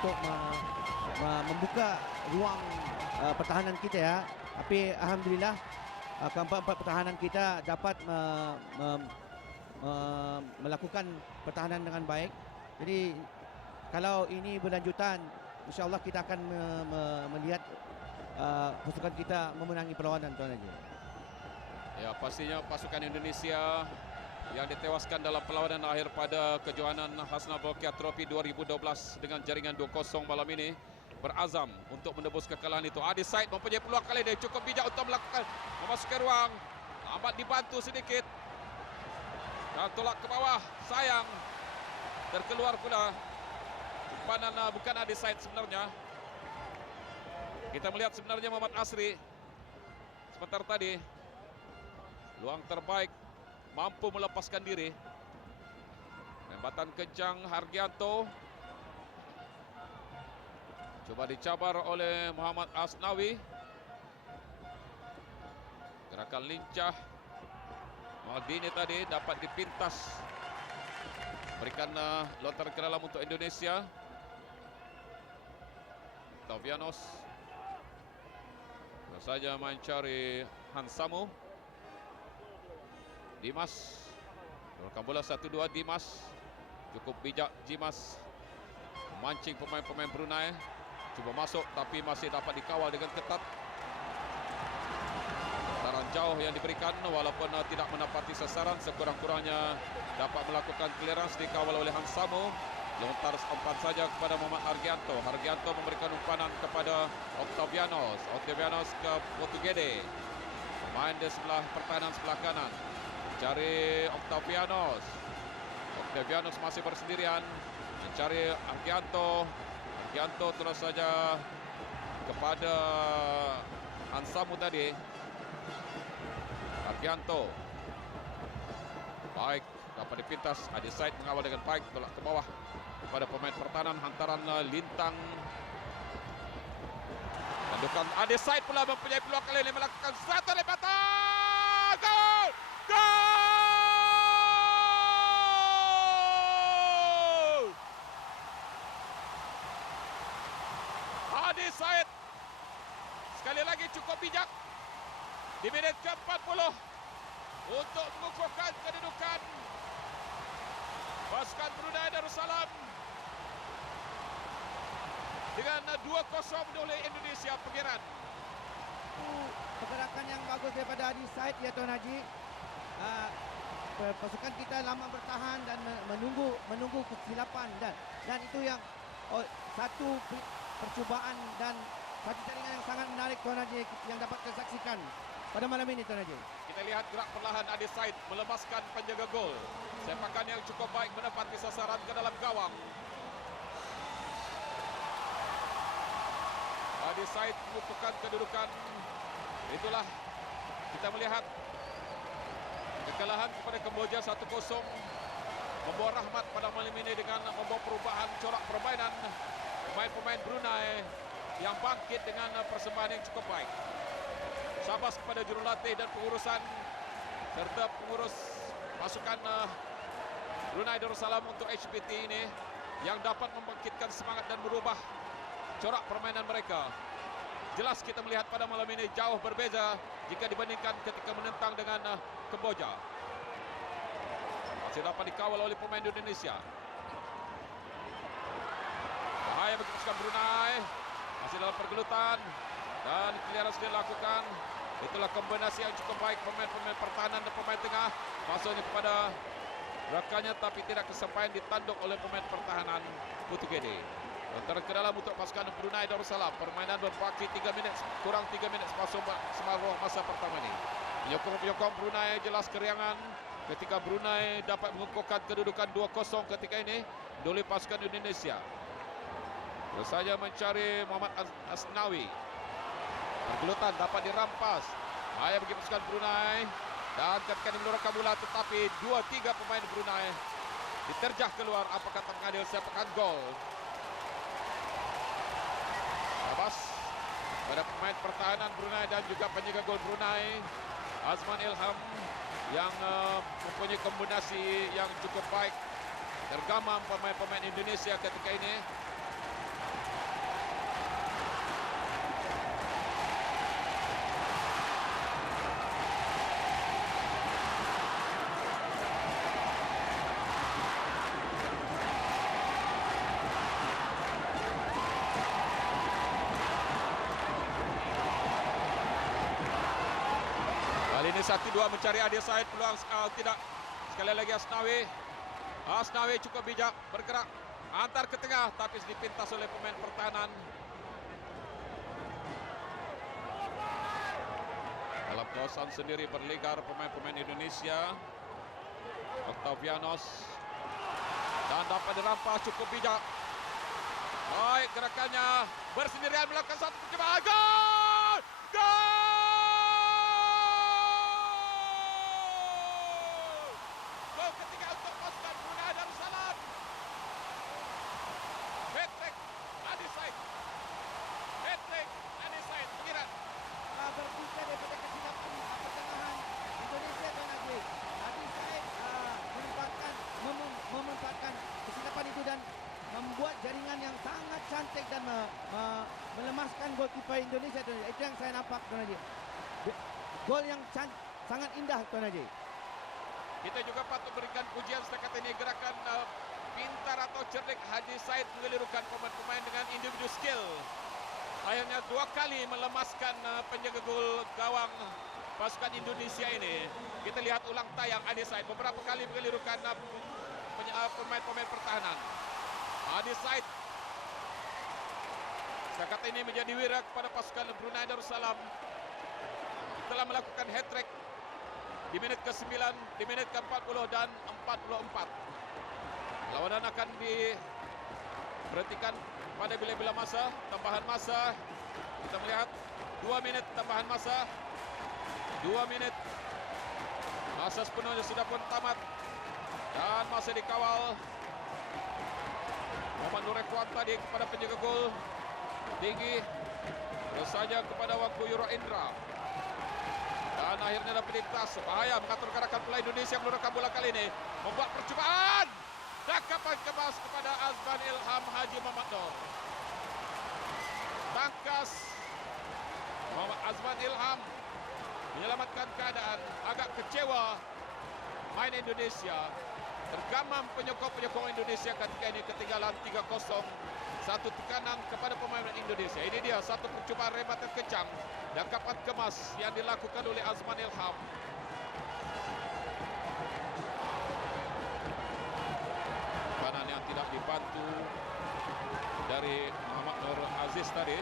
Untuk membuka ruang pertahanan kita ya. Tapi alhamdulillah keempat-empat pertahanan kita dapat melakukan pertahanan dengan baik. Jadi kalau ini berlanjutan, insya-Allah kita akan melihat pasukan kita memenangi perlawanan, Tuan Haji. Ya, pastinya pasukan Indonesia yang ditewaskan dalam perlawanan akhir pada kejohanan Hasnal Bolkiah Trophy 2012 dengan jaringan 2-0 malam ini berazam untuk menebus kekalahan itu. Adeside mempunyai peluang kali ini, cukup bijak untuk melakukan memasuki ruang. Lambat dibantu sedikit. Dan tolak ke bawah, sayang. Terkeluar pula. Umpanan bukan Adeside sebenarnya. Kita melihat sebenarnya Muhammad Asri sebentar tadi. Luang terbaik, mampu melepaskan diri. Tembakan kencang Argianto. Coba dicabar oleh Muhammad Asnawi. Gerakan lincah Maldini tadi dapat dipintas. Berikan lontar ke dalam untuk Indonesia. Octavianos terus saja mencari Hansamu. Dimas melakukan bola 1-2. Dimas cukup bijak. Dimas memancing pemain-pemain Brunei. Cuba masuk tapi masih dapat dikawal dengan ketat. Sasaran jauh yang diberikan walaupun tidak menepati sasaran, sekurang-kurangnya dapat melakukan clearance, dikawal oleh Hansamu. Lontar umpan saja kepada Muhammad Argianto. Argianto memberikan umpanan kepada Octavianos. Octavianos ke Putu Gede. Main di sebelah pertahanan sebelah kanan. Cari Octavianos. Octavianos masih bersendirian. Mencari Argianto. Argianto terus saja kepada Hansamu tadi. Argianto. Baik, dapat dipintas. Adeside mengawal dengan baik, tolak ke bawah kepada pemain pertahanan hantaran Lintang. Tandukan Adeside pula mempunyai peluang kali ini melakukan satu lempatan. Gol! Gol! Adeside sekali lagi cukup bijak di minit ke-40 untuk mengukuhkan kedudukan pasukan Brunei Darussalam dengan 2-0 oleh Indonesia. Pengiran Pergerakan yang bagus daripada Adeside ya Tuan Haji. Pasukan kita lama bertahan dan menunggu kesilapan dan itu yang satu percubaan dan satu jaringan yang sangat menarik Tuan Haji yang dapat kita saksikan pada malam ini Tuan Haji. Kita lihat gerak perlahan Adi Said melepaskan penjaga gol. Sepakan yang cukup baik menepati sasaran ke dalam gawang. Adi Said mengukuhkan kedudukan. Itulah kita melihat kekalahan kepada Kamboja 1-0 membawa rahmat pada malam ini dengan membawa perubahan corak permainan pemain-pemain Brunei yang bangkit dengan persembahan yang cukup baik. Syabas kepada jurulatih dan pengurusan serta pengurus pasukan Brunei Darussalam untuk HPT ini yang dapat membangkitkan semangat dan merubah corak permainan mereka. Jelas kita melihat pada malam ini jauh berbeza jika dibandingkan ketika menentang dengan Kamboja. Masih dapat dikawal oleh pemain Indonesia. Bahaya bagi pasukan Brunei. Masih dalam pergelutan dan clearance dilakukan. Itulah kombinasi yang cukup baik pemain-pemain pertahanan dan pemain tengah. Masuknya kepada rekannya tapi tidak kesampaian ditanduk oleh pemain pertahanan Putu Gede. Antara ke dalam untuk pasukan Brunei Darussalam. Permainan berbaki 3 minit, kurang 3 minit separuh masa pertama ini. Penyokong Brunei jelas keriangan ketika Brunei dapat mengukuhkan kedudukan 2-0 ketika ini oleh pasukan Indonesia. Terus saja mencari Muhammad Asnawi. Pergelutan dapat dirampas. Bahaya bagi pasukan Brunei. Dan ketika dimelurkan bola tetapi 2-3 pemain Brunei diterjah keluar. Apakah tak mengadil sepakan gol. Abbas pada pemain pertahanan Brunei dan juga penjaga gol Brunei Azman Ilham yang mempunyai kombinasi yang cukup baik. Tergamam pemain-pemain Indonesia ketika ini. Kali ini 1-2 mencari Adi Said, peluang tidak. Sekali lagi Asnawi. Asnawi cukup bijak bergerak antar ke tengah tapi dipintas oleh pemain pertahanan. Dalam kawasan sendiri berligar pemain-pemain Indonesia. Octavianos dan dapat dirampas cukup bijak. Baik gerakannya bersendirian melakukan satu percobaan. Gol! Gol! Berpikir daripada kesilapan pertengahan Indonesia dan Adi Said memanfaatkan kesilapan itu dan membuat jaringan yang sangat cantik dan melemaskan goalkeeper Indonesia. Itu yang saya nampak, Tuan Haji. Gol yang sangat indah, Tuan Haji. Kita juga patut berikan pujian setakat ini gerakan pintar atau cerdik Haji Said mengelirukan pemain-pemain dengan individu skill. Akhirnya 2 kali melemaskan penjaga gol gawang pasukan Indonesia ini. Kita lihat ulang tayang Adi Said beberapa kali mengelirukan pemain-pemain pertahanan. Adi Said setakat ini menjadi wira kepada pasukan Brunei Darussalam. Telah melakukan hat-trick di menit ke-9, di menit ke-40 dan 44. Lawanan akan diberhentikan pada bila-bila masa, tambahan masa. Kita melihat 2 minit tambahan masa. 2 menit. Masa sepenuhnya sudah pun tamat. Dan masih dikawal Muhammad Nur Ekwan tadi kepada penjaga gol. Tinggi. Terus saja kepada Wangku Yura Indra. Dan akhirnya dapat ditas. Bahaya mengatur gerakan pemain Indonesia meluruskan bola kali ini. Membuat percobaan. Tangkapan kemas kepada Azman Ilham Haji Muhammad Nur. Tangkas Muhammad Azman Ilham menyelamatkan keadaan. Agak kecewa main Indonesia. Tergamam penyokong-penyokong Indonesia ketika ini ketinggalan 3-0. Satu tekanan kepada pemain Indonesia. Ini dia satu percobaan rebatan kencang dan kapan kemas yang dilakukan oleh Azman Ilham. Kanan yang tidak dibantu dari Muhammad Nur Aziz tadi.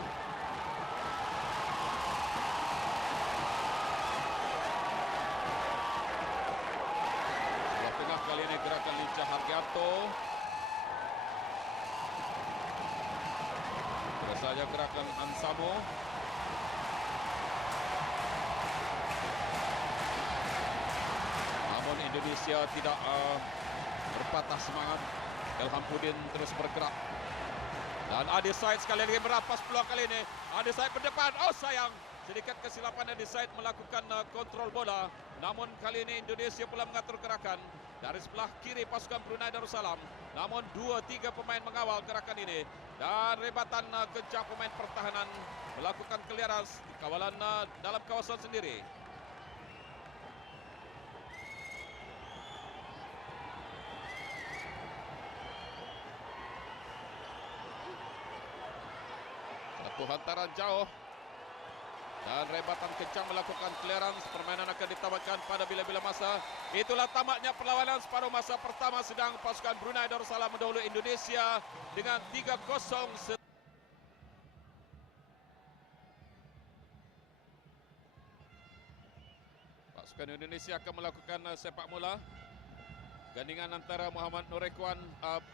Alberto. Terus saja gerakan Ansamo. Namun Indonesia tidak berpatah semangat. Elham Udin terus bergerak. Dan Adi Said sekali lagi merampas peluang kali ini. Adi Said berdepan. Oh sayang. Sedikit kesilapan Adi Said melakukan kontrol bola. Namun kali ini Indonesia pula mengatur gerakan. Dari sebelah kiri pasukan Brunei Darussalam. Namun 2-3 pemain mengawal gerakan ini. Dan rebatan kencang pemain pertahanan melakukan clearance. Kawalan dalam kawasan sendiri. Satu hantaran jauh. Dan rebatan kencang melakukan clearance. Permainan akan ditamatkan pada bila-bila masa. Itulah tamatnya perlawanan separuh masa pertama. Sedang pasukan Brunei Darussalam mendahului Indonesia dengan 3-0. Pasukan Indonesia akan melakukan sepak mula. Gandingan antara Muhammad Nurekwan,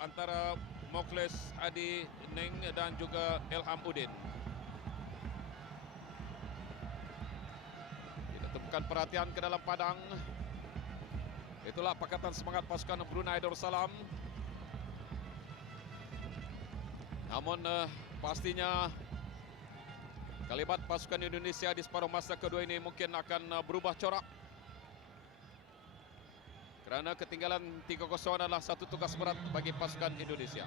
antara Mokles Adi Ning dan juga Elham Udin. Temukan perhatian ke dalam padang. Itulah pakatan semangat pasukan Brunei Darussalam. Namun pastinya kalimat pasukan Indonesia di separuh masa kedua ini mungkin akan berubah corak. Kerana ketinggalan 3-0 adalah satu tugas berat bagi pasukan Indonesia.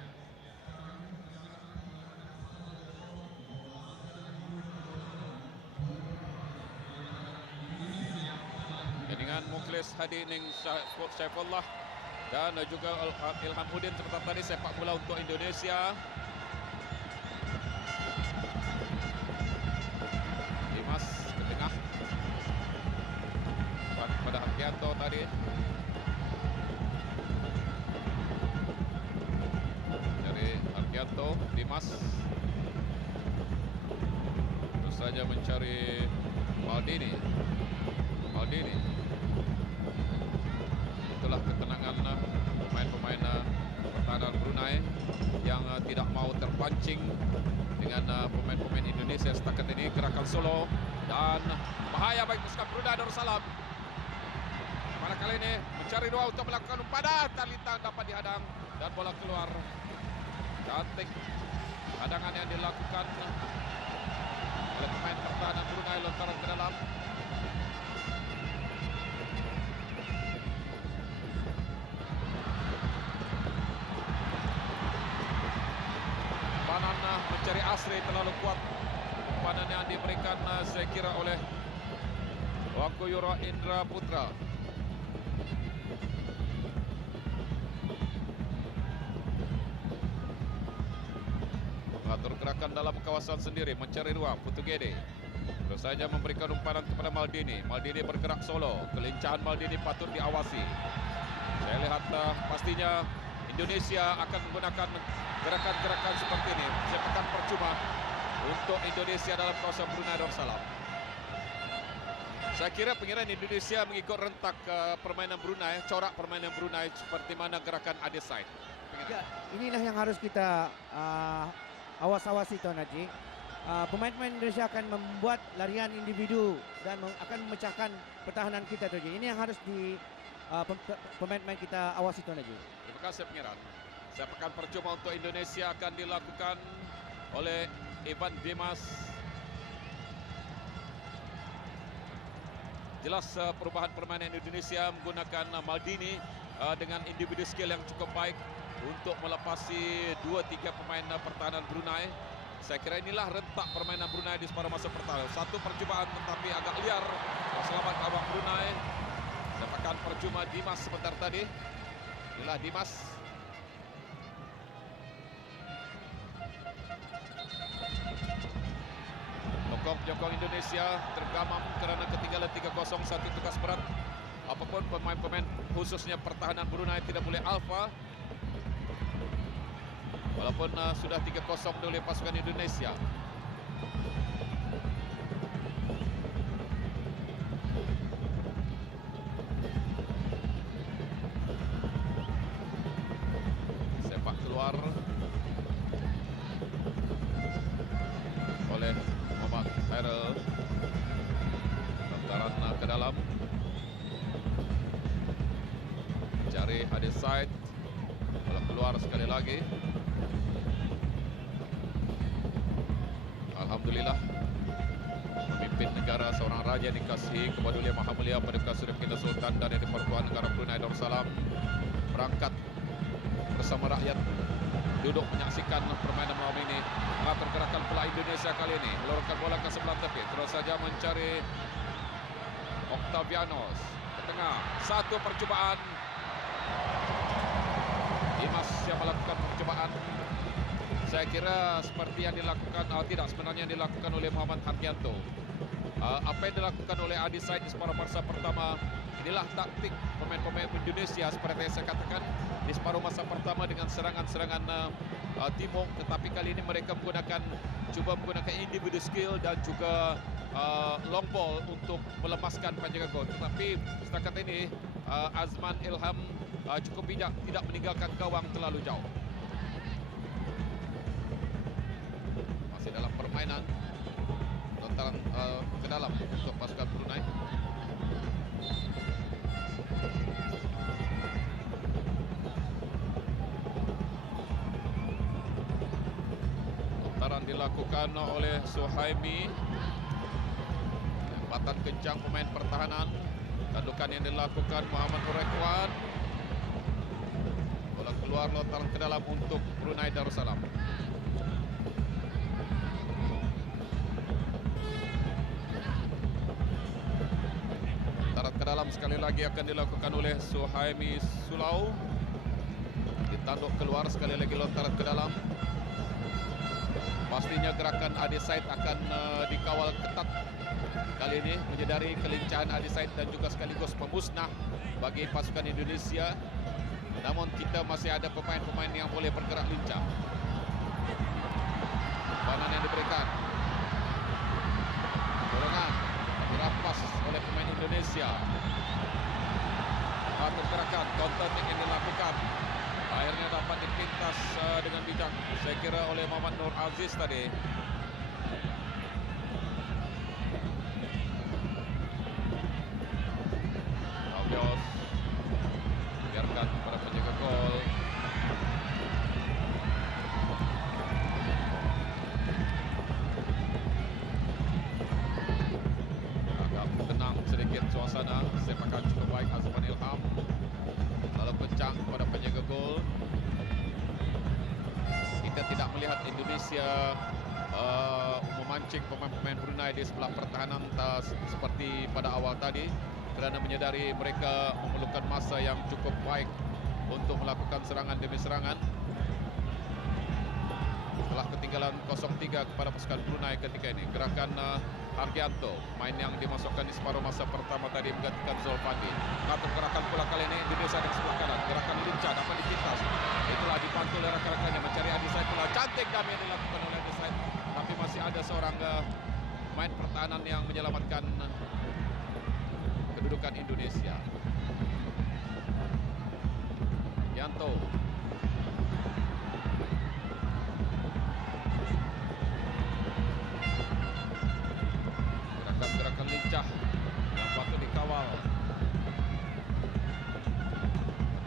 Dengan Muklis Hadi Ning Syaifullah dan juga Ilham Udin seperti tadi, sepak bola untuk Indonesia. Dimas ke tengah pada Harkianto tadi. Dari Harkianto, Dimas terus saja mencari Maldini. Itulah ketenangan pemain-pemain pertahanan Brunei yang tidak mau terpancing dengan pemain-pemain Indonesia setakat ini. Gerakan solo dan bahaya bagi pasukan Brunei Darussalam. Pada kali ini mencari ruang untuk melakukan umpan. Talintang dapat dihadang dan bola keluar. Cantik hadangan yang dilakukan oleh pemain pertahanan Brunei, lontaran ke dalam. Mencari Asri terlalu kuat. Panan yang diberikan saya kira oleh Wangku Yura Indra Putra. Mengatur gerakan dalam kawasan sendiri, mencari ruang. Putu Gede terus saja memberikan umpanan kepada Maldini. Maldini bergerak solo. Kelincahan Maldini patut diawasi. Saya lihat pastinya Indonesia akan menggunakan gerakan-gerakan seperti ini. Sepakan percuma untuk Indonesia dalam kawasan Brunei Darussalam. Saya kira pengiran Indonesia mengikut rentak permainan Brunei, corak permainan Brunei seperti mana gerakan Adi Said. Ya, inilah yang harus kita awas-awasi, Tuan Haji. Pemain-pemain Indonesia akan membuat larian individu dan akan memecahkan pertahanan kita, Tuan Haji. Ini yang harus pemain-pemain kita awasi, Tuan Haji. Terima kasih pengiran. Sepakan percuma untuk Indonesia akan dilakukan oleh Ivan Dimas. Jelas perubahan permainan Indonesia menggunakan Maldini dengan individu skill yang cukup baik untuk melepasi 2-3 pemain pertahanan Brunei. Saya kira inilah rentak permainan Brunei di separuh masa pertama. Satu percubaan tetapi agak liar. Selamat awak Brunei. Sepakan percuma Dimas sebentar tadi. Inilah Dimas. Jokong Indonesia tergamam kerana ketinggalan 3-0, satu tugas berat. Apapun pemain-pemain khususnya pertahanan Brunei tidak boleh alfa. Walaupun sudah 3-0 oleh pasukan Indonesia. keluar oleh Muhammad Hairil. Lontaran ke dalam, cari Adeside, bola keluar sekali lagi. Alhamdulillah, pemimpin negara, seorang raja dikasihi kepedulian Maha Mulia Paduka Suria Baginda Sultan dan Yang di-Pertuan Negara Brunei Darussalam berangkat bersama rakyat duduk menyaksikan permainan malam ini. Mengatur gerakan pula Indonesia kali ini, meluruskan bola ke sebelah tepi, terus saja mencari Octavianos ke tengah. Satu percubaan, Dimas yang melakukan percubaan. Saya kira seperti yang dilakukan, tidak, sebenarnya yang dilakukan oleh Muhammad Hargianto. Apa yang dilakukan oleh Adeside di separuh masa pertama, inilah taktik pemain-pemain Indonesia seperti yang saya katakan di separuh masa pertama dengan serangan-serangan timung. Tetapi kali ini mereka cuba menggunakan individu skill dan juga long ball untuk melemaskan penjaga gol. Tetapi setakat ini Azman Ilham cukup bijak, tidak meninggalkan gawang terlalu jauh. Masih dalam permainan, lontaran ke dalam untuk pasukan Brunei. Lontaran dilakukan oleh Suhaimi. Lempatan kencang pemain pertahanan. Tandukan yang dilakukan Muhammad Nurrekwan. Bola keluar, lontaran ke dalam untuk Brunei Darussalam. Ke dalam sekali lagi akan dilakukan oleh Suhaimi Sulau. Ditanduk keluar, sekali lagi lontaran ke dalam. Pastinya gerakan Adeside akan dikawal ketat kali ini, menyedari kelincahan Adeside dan juga sekaligus pemusnah bagi pasukan Indonesia. Namun kita masih ada pemain-pemain yang boleh bergerak lincah. Banan yang diberikan, dorongan dirampas oleh pemain Indonesia. Satu gerakan counter yang dilakukan, akhirnya dapat dipintas dengan bijak, saya kira oleh Muhammad Nur Aziz tadi. Audios biarkan para penjaga gol. Sedikit suasana sepakan cukup baik Azman Ilham, lalu kencang kepada penjaga gol. Kita tidak melihat Indonesia memancing pemain-pemain Brunei di sebelah pertahanan seperti pada awal tadi, kerana menyedari mereka memerlukan masa yang cukup baik untuk melakukan serangan demi serangan. Setelah ketinggalan 0-3 kepada pasukan Brunei ketika ini, gerakan Hargianto, main yang dimasukkan di separuh masa pertama tadi menggantikan Zulfandi. Satu gerakan pula kali ini Indonesia dari sebelah kanan, gerakan lincah dapat dipintas. Itulah dibantu oleh rakan-rakannya mencari Adeside pula. Cantik dam yang dilakukan oleh Adeside, tapi masih ada seorang main pertahanan yang menyelamatkan kedudukan Indonesia. Hargianto. Gerakan lincah yang patut dikawal.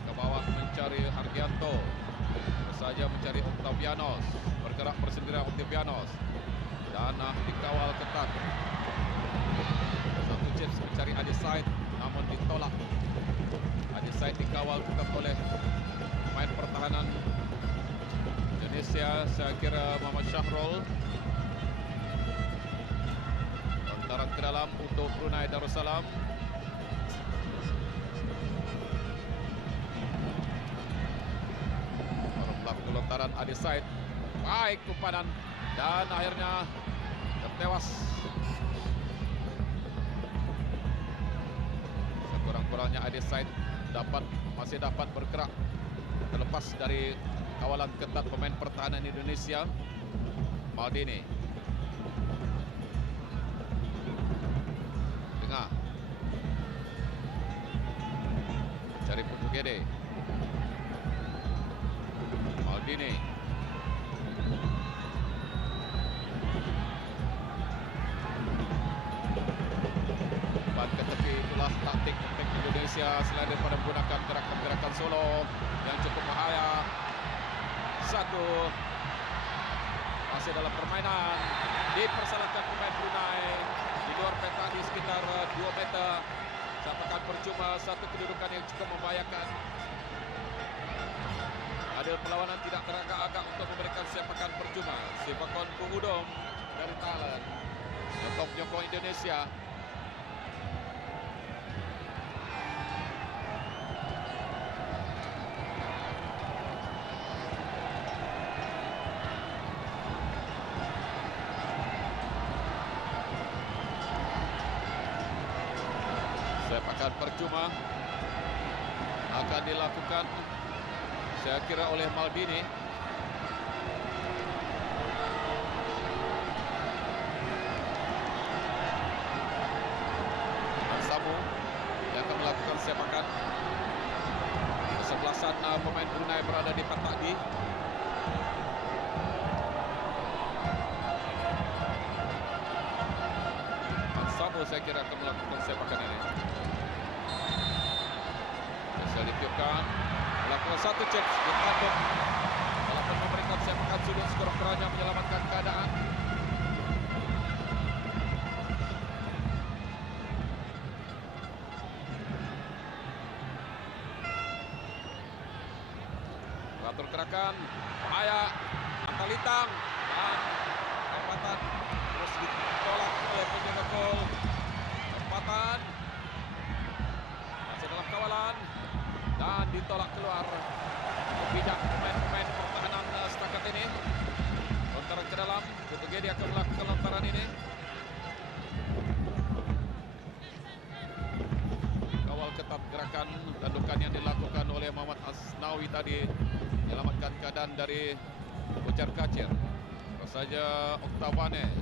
Ke bawah mencari Hargianto, saja mencari Octavianos, bergerak bersendirian Octavianos, dan dikawal ketat. Satu chips mencari Adeside, namun ditolak. Adeside dikawal ketat oleh pemain pertahanan Indonesia, saya kira Muhammad Syahrul. Lontaran ke dalam untuk Brunei Darussalam. Baru melakukan lontaran Adeside, baik umpan dan akhirnya tertewas. Sekurang-kurangnya Adeside masih dapat bergerak terlepas dari kawalan ketat pemain pertahanan Indonesia. Maldini tengah, cari Putu Gede. Maldini. Umpan ke tepi, itulah taktik Indonesia selain daripada menggunakan gerakan-gerakan solo yang cukup bahaya. Satu masih dalam permainan, dipersalahkan pemain Brunei di luar peta di sekitar 2 meter. Seakan percuma, satu kedudukan yang cukup membahayakan. Adil perlawanan tidak teragak-agak untuk memberikan sepakan percuma. Sepakan Pengudom dari Thailand untuk menyokong Indonesia. Sepakan percuma akan dilakukan, saya kira, oleh Maldini. Samu yang akan melakukan sepakan. Kesebelasan pemain Brunei berada di patak D. Samu saya kira akan melakukan sepakan ini. Saya ditiupkan, melakukan satu cek ditanduk, walaupun memberikan sepakan sudut sekurang-kurangnya menyelamatkan keadaan. Atur gerakan, bahaya, angka lintang, dan lompatan terus ditolak oleh penjaga gol. Lompatan masih dalam kawalan dan ditolak keluar. Bijak pemain-pemain pertahanan setakat ini. Lontaran ke dalam, Putu-Gede akan melakukan lontaran ini. Kawal ketat gerakan tandukan yang dilakukan oleh Muhammad Asnawi tadi, menyelamatkan keadaan dari kocar kacir. Terus saja Octavianes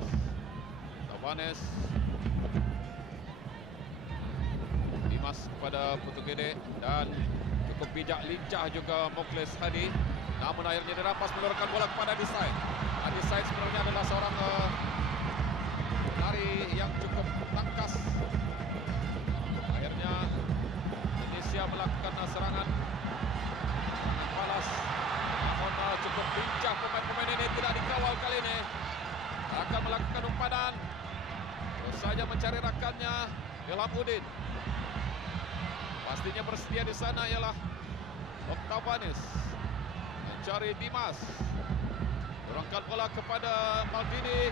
Dimas kepada Putu-Gede, dan cukup bijak lincah juga Muklis Hadi. Namun akhirnya dirampas, menurunkan bola kepada Adisai. Adisai sebenarnya adalah seorang lari yang cukup tangkas. Akhirnya Indonesia melakukan serangan balas. Namun cukup lincah pemain-pemain ini, tidak dikawal kali ini. Akan melakukan umpanan. Terus saja mencari rakannya, Ilham Udin. Pastinya bersedia di sana ialah Octavianes. Mencari Dimas. Kurangkan bola kepada Maldini.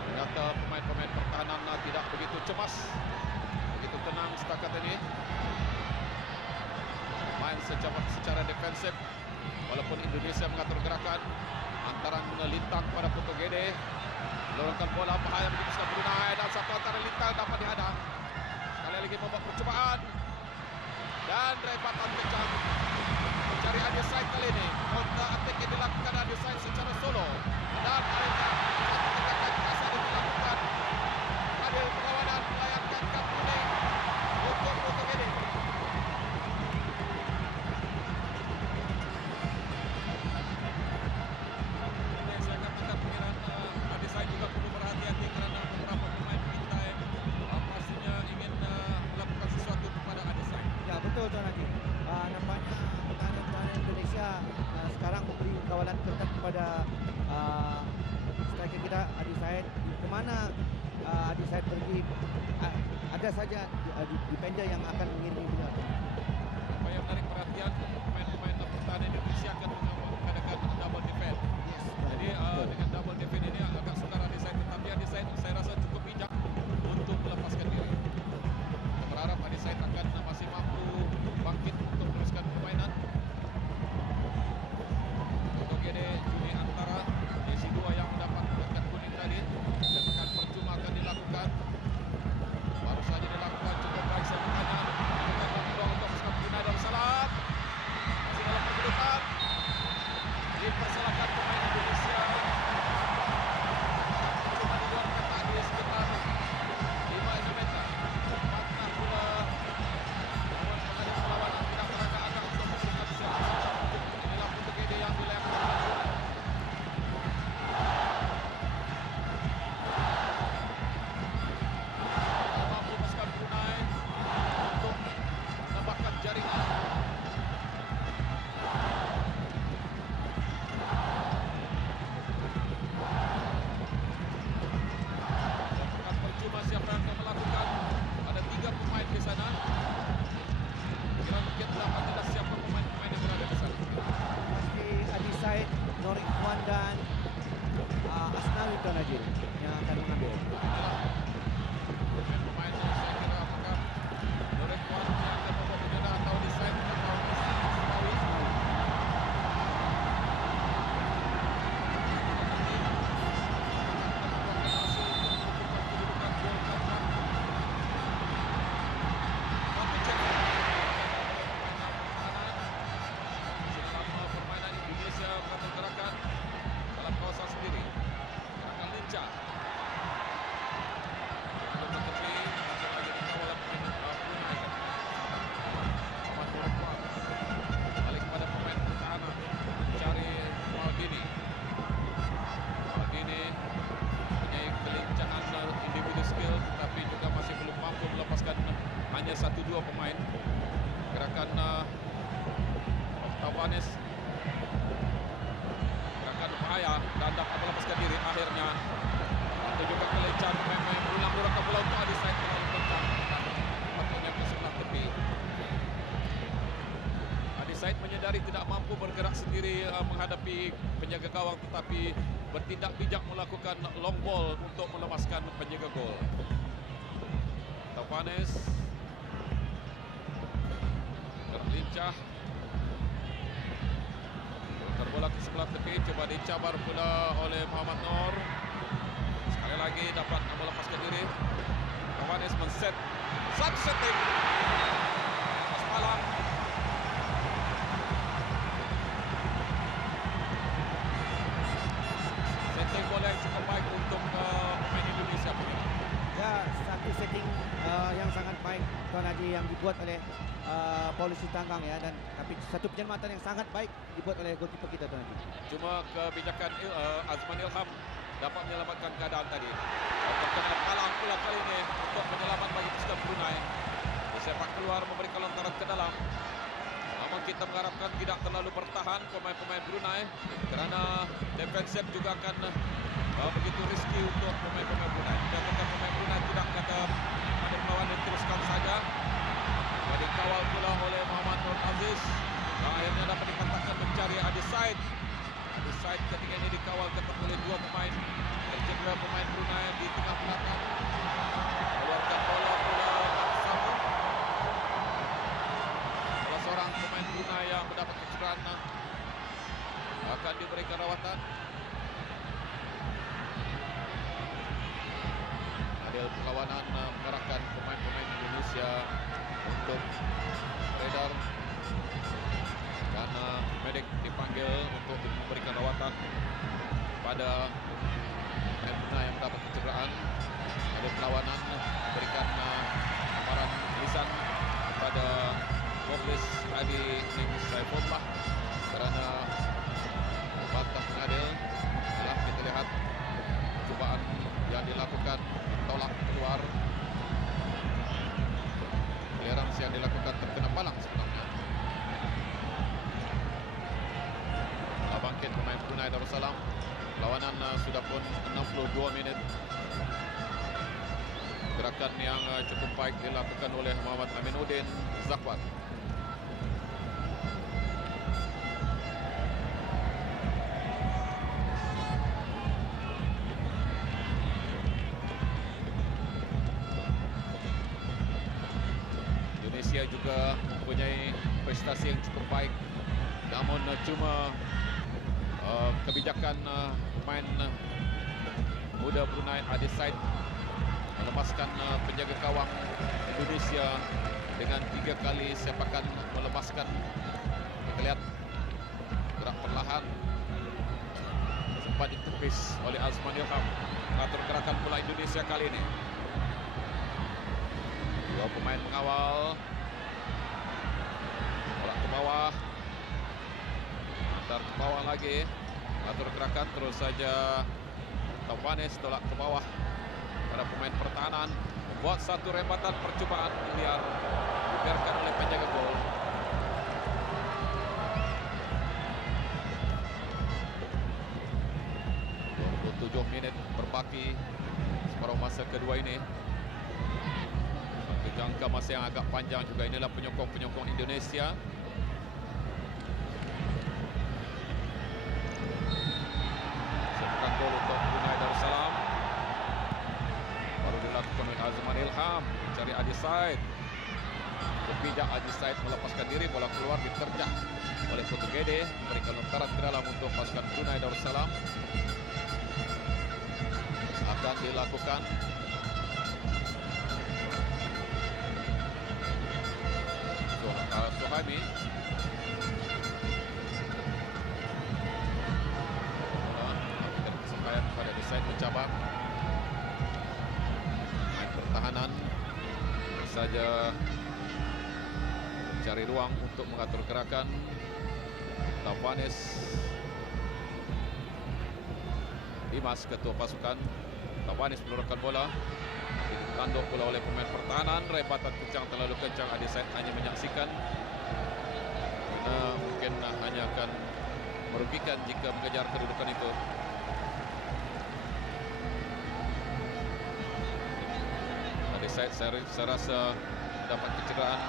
Ternyata pemain-pemain pertahanan tidak begitu cemas, begitu tenang setakat ini. Main secara defensif, walaupun Indonesia mengatur gerakan. Antara lintang pada Putu-Gede. Lorongkan bola, bahaya begitu sudah Brunei, dan satu antara lintang dapat dihadang. Sekali lagi membuat percobaan, dan repatan kencang mencari Adisai kali ini. Counter attack yang dilakukan Adisai secara solo, dan akhirnya satu tindakan kasar yang dilakukan. Adil perlawanan melayangkan kad kuning untuk Putu-Gede. Saya katakan pengiran Adisai juga perlu berhati-hati kerana beberapa pemain kita pastinya ingin melakukan sesuatu kepada Adisai. Ya, betul Tuan Haji. Nampaknya pertahanan Indonesia sekarang memberi kawalan ketat kepada striker kita Adi Said. Ke mana Adi Said pergi, ada saja defender yang akan mengiringi dia. Apa yang menarik perhatian, pemain-pemain pertahanan Indonesia akan mengadakan double defense. Jadi dengan double defense ini agak sukar Adi Said, tetapi Adi Said saya rasa cukup bijak untuk melepaskan diri. Kita berharap Adi Said akan masih mampu bangkit untuk meneruskan permainan. Putu-Gede, Juni Antara, Jesi 2 yang mendapat kad kuning tadi. Sepakan percuma akan dilakukan. Baru saja dilakukan, cukup baik sepakannya. Bukan ruang jaringan. Apakah percuma siapa yang akan melakukan? Ada 3 pemain di sana. Kira mungkin dapat jelas siapa pemain-pemain yang berada di sana. Pasti Adi Said, Nur Ikhwan dan Asnawi Tuan Haji yang akan mengambil. Pemain saya kira apakah Dorek Wan yang akan membawa bendera atau desain atau Asnawi. Permainan Indonesia melakukan gerakan dalam kawasan sendiri. Gerakan lincah. Balik kepada pemain pertahanan mencari Maldini. Maldini mempunyai kelincahan individu skill tetapi juga masih belum mampu melepaskan hanya 1-2 pemain. Gerakan Tavares, gerakan bahaya dan dapat melepaskan diri akhirnya. Itu juga kelincahan pemain pulang ke bola untuk Adi Said terlalu kencang. Patutnya ke sebelah tepi. Adi Said menyadari tidak mampu bergerak sendiri menghadapi penjaga gawang tetapi bertindak bijak melakukan long ball untuk melepaskan penjaga gol. Tavares terlincah. Terbola ke sebelah tepi, coba dicabar pula oleh Muhammad Nur. Sekali lagi dapat melepaskan diri. Tavares men-set. Satu setting. Semalam. Setting bola yang cukup baik untuk pemain Indonesia punya. Ya, satu setting yang sangat baik Tuan Haji yang dibuat oleh Paulus Sitanggang ya, dan tapi satu penyelamatan yang sangat baik dibuat oleh goalkeeper kita Tuan Haji. Cuma kebijakan Azman Ilham dapat menyelamatkan keadaan tadi. Terkena kalang pula kali ini untuk penyelamat bagi pasukan Brunei. Sepak keluar memberikan lontaran ke dalam. Namun kita mengharapkan tidak terlalu bertahan pemain-pemain Brunei kerana defensif juga akan begitu riski untuk pemain-pemain Brunei. Jika pemain Brunei tidak kata ada melawan dan teruskan saja. Dikawal pula oleh Muhammad Nur Aziz. Akhirnya dapat dikatakan mencari Adi Said. Adi Said ketika ini dikawal ketat oleh 2 pemain. Tercedera pemain Brunei di tengah belakang. Keluarkan bola pula sama. Salah seorang pemain Brunei yang mendapat kecederaan akan diberikan rawatan. Adil perlawanan mengarahkan pemain-pemain Indonesia untuk beredar dan medik dipanggil untuk memberikan rawatan pada pemain Brunei yang mendapat kecederaan. Ada perlawanan memberikan amaran lisan kepada Muflis Adi Ning Saifullah kerana membantah pengadil. Telah kita lihat cubaan yang dilakukan tolak keluar. Clearance yang dilakukan terkena palang sebenarnya. Bangkit pemain Brunei Darussalam. Lawanan sudah pun 62 minit. Gerakan yang cukup baik dilakukan oleh Muhammad Aminuddin Zakwat. Indonesia juga mempunyai prestasi yang cukup baik, namun cuma kebijakan pemain muda Brunei Adi Said melepaskan penjaga gawang Indonesia dengan 3 kali sepakan melepaskan. Kita lihat gerak perlahan sempat ditepis oleh Azman Ilham. Mengatur gerakan pula Indonesia kali ini. 2 pemain mengawal. Bola ke bawah. Antar ke bawah lagi. Atur gerakan terus saja. Tavares tolak ke bawah pada pemain pertahanan. Membuat satu rembatan percobaan liar dibiarkan oleh penjaga gol. memasuki separuh masa kedua ini. Satu jangka masa yang agak panjang juga. Inilah penyokong-penyokong Indonesia. Sebutan gol untuk Brunei Darussalam. Baru dilakukan oleh Azman Ilham. Mencari Adi Said. Berpijak Adi Said melepaskan diri. Bola keluar diterjah oleh Putu Gede. Memberikan lontaran ke dalam untuk pasukan Brunei Darussalam. Akan dilakukan Suhaimi. Memberikan kesempatan kepada Adi Said mencabar. Main pertahanan saja mencari ruang untuk mengatur gerakan. Tawanis Dimas, ketua pasukan. Tawanis menurunkan bola. Ditanduk pula oleh pemain pertahanan. Rebatan kencang, terlalu kencang. Adi Said hanya menyaksikan. Mungkin hanya akan merugikan jika mengejar kedudukan itu. Adi Said saya rasa dapat kecederaan.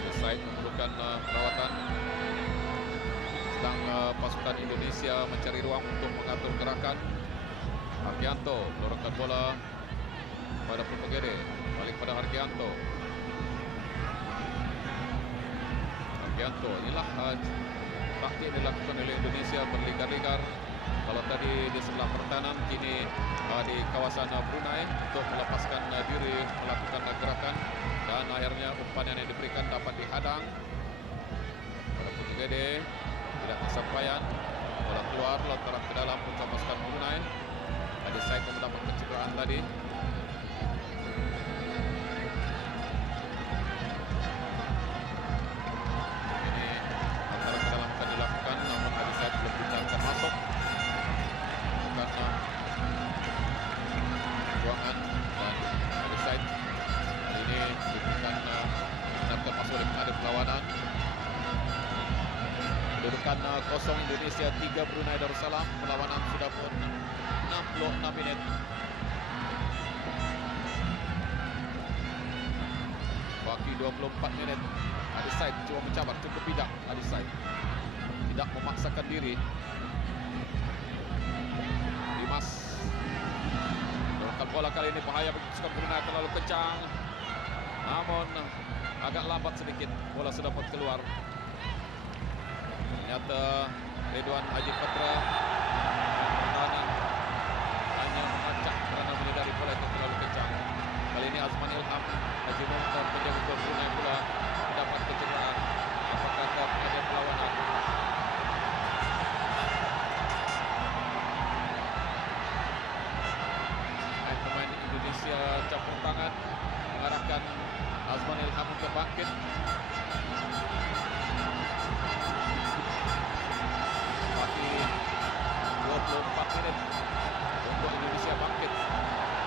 Adi Said memerlukan perawatan. Sedang pasukan Indonesia mencari ruang untuk mengatur gerakan. Argianto menurunkan bola pada Putu Gede. Balik pada Argianto. Argianto, inilah taktik dilakukan oleh Indonesia berligar-ligar. Kalau tadi di sebelah pertahanan, kini di kawasan Brunei untuk melepaskan diri melakukan gerakan, dan akhirnya umpan yang diberikan dapat dihadang pada Putu Gede. Tidak kesampaian. Bola keluar, lontaran ke dalam untuk pasukan Brunei. Adi Said mendapat kecederaan tadi. Ini antara ke dalam akan dilakukan, namun Adi Said belum bisa masuk. Bukan ruangan, dan Adi Said ini diberikan mendapat masuk oleh pengadil perlawanan. Kedudukan kosong Indonesia 3 Brunei Darussalam. Perlawanan sudah pun 66 minit. Baki 24 menit. Adi Said cuba mencabar, cukup bijak. Adi Said tidak memaksakan diri. Dimas dorongkan bola kali ini bahaya bagi pasukan Brunei, terlalu kencang. Namun agak lambat sedikit. Bola sudah pun keluar. Ternyata Ridwan Haji Patra pertahanan hanya mengacak kerana menyedari bola itu terlalu kencang. Kali ini Azman Ilham, Haji Mukhtar, penjaga gol Brunei pula mendapat kecederaan. Apakah ada pengajar perlawanan? Pemain Indonesia campur tangan mengarahkan Azman Ilham untuk bangkit. Baki 24 menit untuk Indonesia bangkit.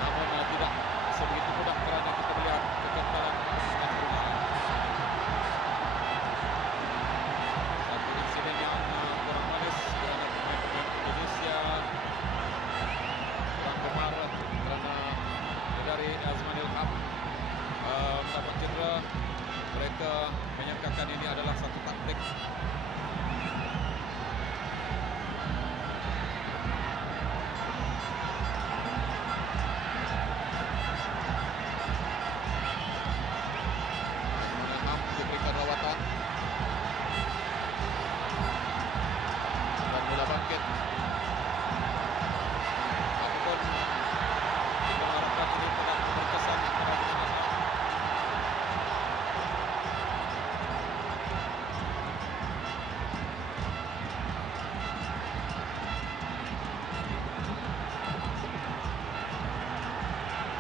Namun tidak sebegitu mudah kerana kita melihat kekentalan pasukan Brunei. Satu insiden yang kurang manis kerana pemain-pemain Indonesia kurang gemar kerana dari Azman Ilham mendapat cedera. Mereka menyangkakan ini adalah satu taktik. Diberikan rawatan dan bola bangkit. Apapun kita harapkan ini tidak berkesan kepada Ilham.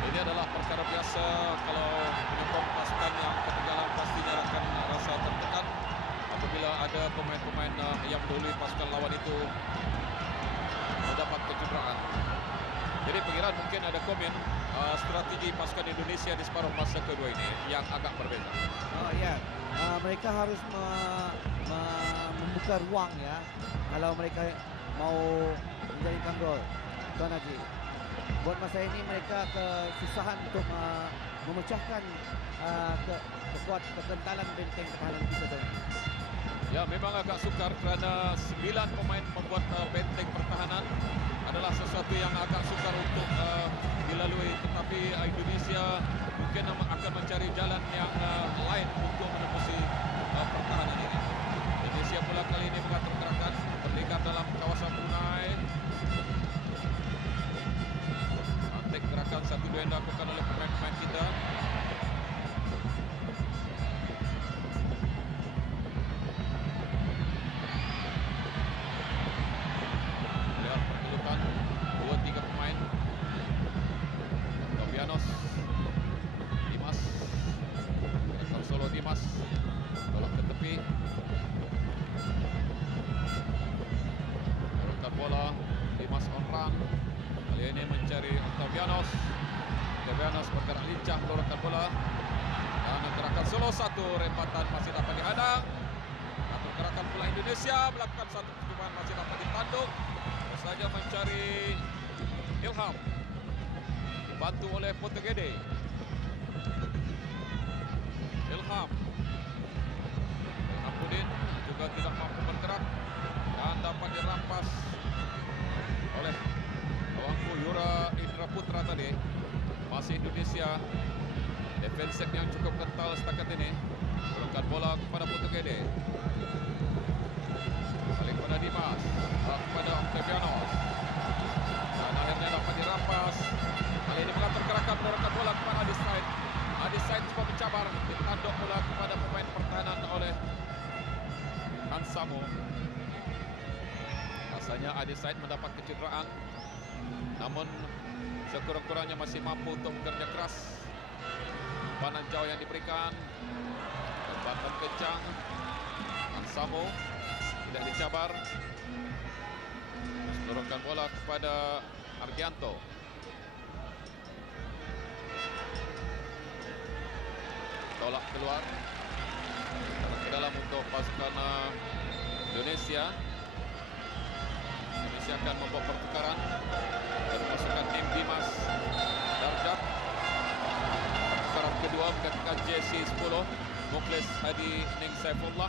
Ini adalah perkara biasa kalau menyokong pasukan yang ketinggalan pastinya akan rasa tertekan apabila ada pemain-pemain yang mendahului pasukan lawan itu mendapat kecederaan. Jadi pengiran mungkin ada komen strategi pasukan Indonesia di separuh masa kedua ini yang agak berbeza. Oh ya, mereka harus membuka ruang ya. Kalau mereka mau menjadikan gol, Tuan Haji. Buat masa ini mereka kesusahan untuk memecahkan kekentalan benteng pertahanan kita, Tuan. Ya, memang agak sukar kerana 9 pemain membuat benteng pertahanan adalah sesuatu yang agak sukar untuk dilalui. Tetapi Indonesia mungkin akan mencari jalan yang lain untuk menembusi pertahanan ini. Indonesia pula kali ini mengatur gerakan berlingkar dalam kawasan Brunei. Antek gerakan 1-2 yang dilakukan oleh pemain-pemain kita. Tolak ke tepi. Turunkan bola. Dimas on run. Kali ini mencari Octavianos. Octavianos bergerak lincah menurunkan bola. Dan gerakan solo satu. Rempatan masih dapat dihadang. Atur gerakan pula Indonesia. Melakukan satu percobaan masih dapat ditanduk. Terus saja mencari Ilham. Dibantu oleh Putegede. Ilham Hamudin juga tidak mampu bergerak dan dapat dirampas oleh awangku Yura Indra Putra tadi. Masih Indonesia defensif yang cukup kental setakat ini. Turunkan bola kepada Putegede. Balik kepada Dimas, kepada Octavianos. Dan akhirnya dapat dirampas. Kali ini mengatur gerakan menurunkan bola kepada Adiside. Adiside coba mencabar, ditanduk bola kepada pemain pertahanan oleh Hansamo. Rasanya Adiside mendapat kecederaan, namun sekurang-kurangnya masih mampu untuk bekerja keras. Umpan jauh yang diberikan, umpan kencang. Hansamo tidak dicabar. Turunkan bola kepada Argianto. Tolak keluar ke dalam untuk pasukan Indonesia. Indonesia akan membawa pertukaran dan pasukan M. Dimas Darjat. Pertukaran kedua menggantikan jersey 10 Mukhlis Hadi Ning Saifullah.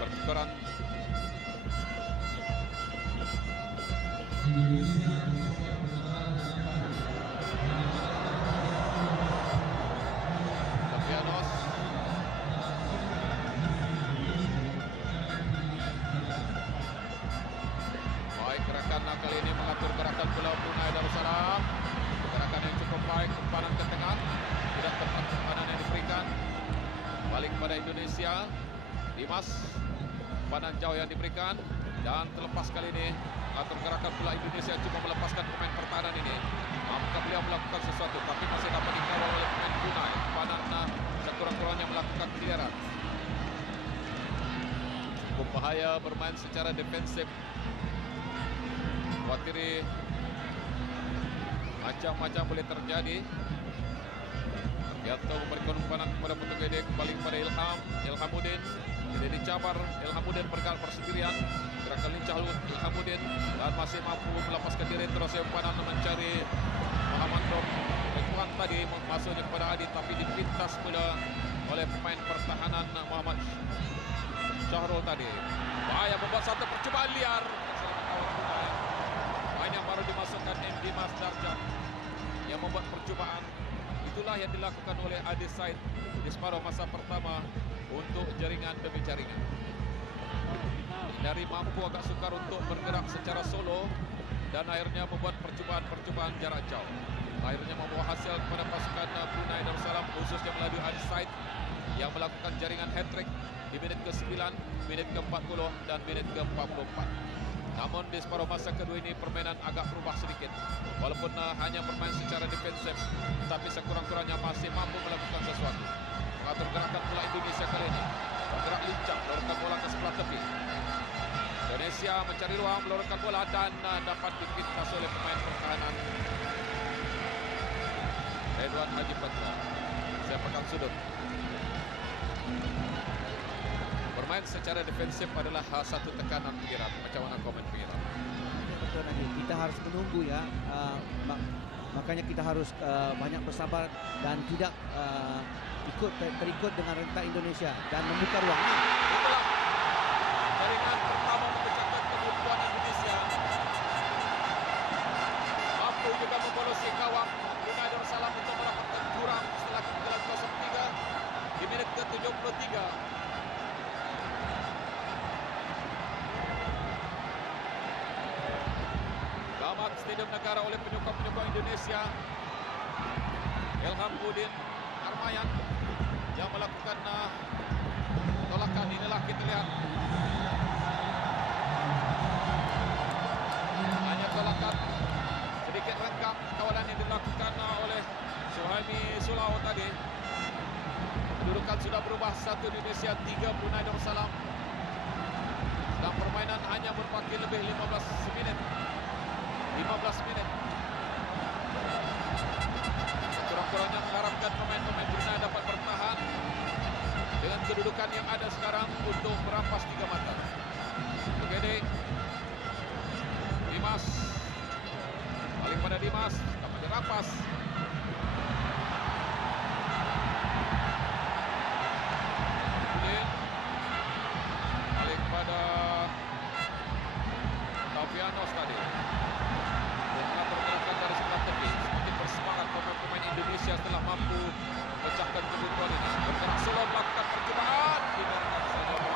Pertukaran kali ini mengatur gerakan Pulau Brunei Darussalam. Gerakan yang cukup baik, umpanan ke tengah. Tidak tepat umpanan yang diberikan. Balik kepada Indonesia. Dimas. Umpanan jauh yang diberikan. Dan terlepas kali ini. Atur gerakan pula Indonesia cuma melepaskan pemain pertahanan ini. Mampukah beliau melakukan sesuatu, tapi masih dapat dikawal oleh pemain Brunei. Umpanan sekurang-kurangnya melakukan clearan. Cukup bahaya bermain secara defensif. Khawatiri macam-macam boleh terjadi. Argianto memberikan umpan kepada Putegede, kembali kepada Ilhamuddin. Tidak dicabar, Ilhamuddin bergerak bersendirian. Gerakan lincah Ilhamuddin dan masih mampu melepaskan diri. Terus umpanan mencari Muhammad Rom. Lekuan tadi masuknya kepada Adi, tapi dipintas pula oleh pemain pertahanan Muhammad Syahrul tadi. Bahaya membuat satu percobaan liar. Yang baru dimasukkan M. Dimas Darjat yang membuat percobaan. Itulah yang dilakukan oleh Adiside di separuh masa pertama untuk jaringan demi jaringan. Dari mampu agak sukar untuk bergerak secara solo dan akhirnya membuat percobaan-percobaan jarak jauh. Akhirnya membawa hasil kepada pasukan Brunei Darussalam, khususnya melalui Adiside yang melakukan jaringan hat-trick di menit ke-9, menit ke-40 dan menit ke-44. Namun di separuh masa kedua ini permainan agak berubah sedikit. Walaupun hanya bermain secara defensif, tetapi sekurang-kurangnya masih mampu melakukan sesuatu. Mengatur gerakan pula Indonesia kali ini. Bergerak lincah, lorongkan bola ke sebelah tepi. Indonesia mencari ruang melorotkan bola dan dapat dipintas oleh pemain pertahanan Edwan Haji Patra. Sepakan sudut. Bermain secara defensif adalah satu tekanan pengirat. Macam mana komen pengirat? Betul Najib. Kita harus menunggu ya. Makanya kita harus banyak bersabar dan tidak terikut dengan rentak Indonesia dan membuka ruang. Itulah jaringan pertama memecahkan kebuntuan Indonesia. Mampu juga membolosi gawang Brunei Darussalam untuk mendapatkan jurang setelah ketinggalan 0-3 di menit ke-73. Selamat Stadium Negara oleh penyokong-penyokong Indonesia. Ilham Budin Armayan yang melakukan tolakan. Inilah kita lihat. Hanya tolakan sedikit renggang kawalan yang dilakukan oleh Suhaimi Sulao tadi. Kedudukan sudah berubah, 1 Indonesia 3 Brunei Darussalam. Sedang permainan hanya berbaki lebih 15 menit. Kurang-kurangnya mengharapkan pemain-pemain Brunei dapat bertahan dengan kedudukan yang ada sekarang untuk merampas 3 mata. Begini Dimas, balik pada Dimas, dapat dirampas. Kemudian balik pada Tavianos tadi. Pergerakan dari sebelah tepi, semakin bersemangat pemain Indonesia setelah mampu memecahkan kebuntuan ini. Bergerak solo melakukan percobaan, dibiarkan saja bola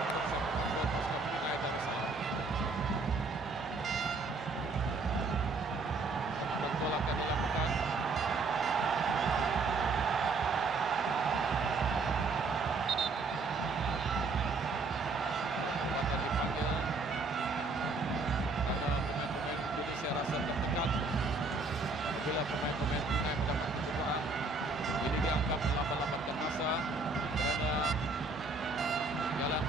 untuk sepak bola pasukan Brunei Darussalam. Betul akan dilakukan. Akan dipanggil. Bila pemain-pemain Brunei mendapat kejuaraan, ini dianggap melambat-lambatkan masa kerana jalan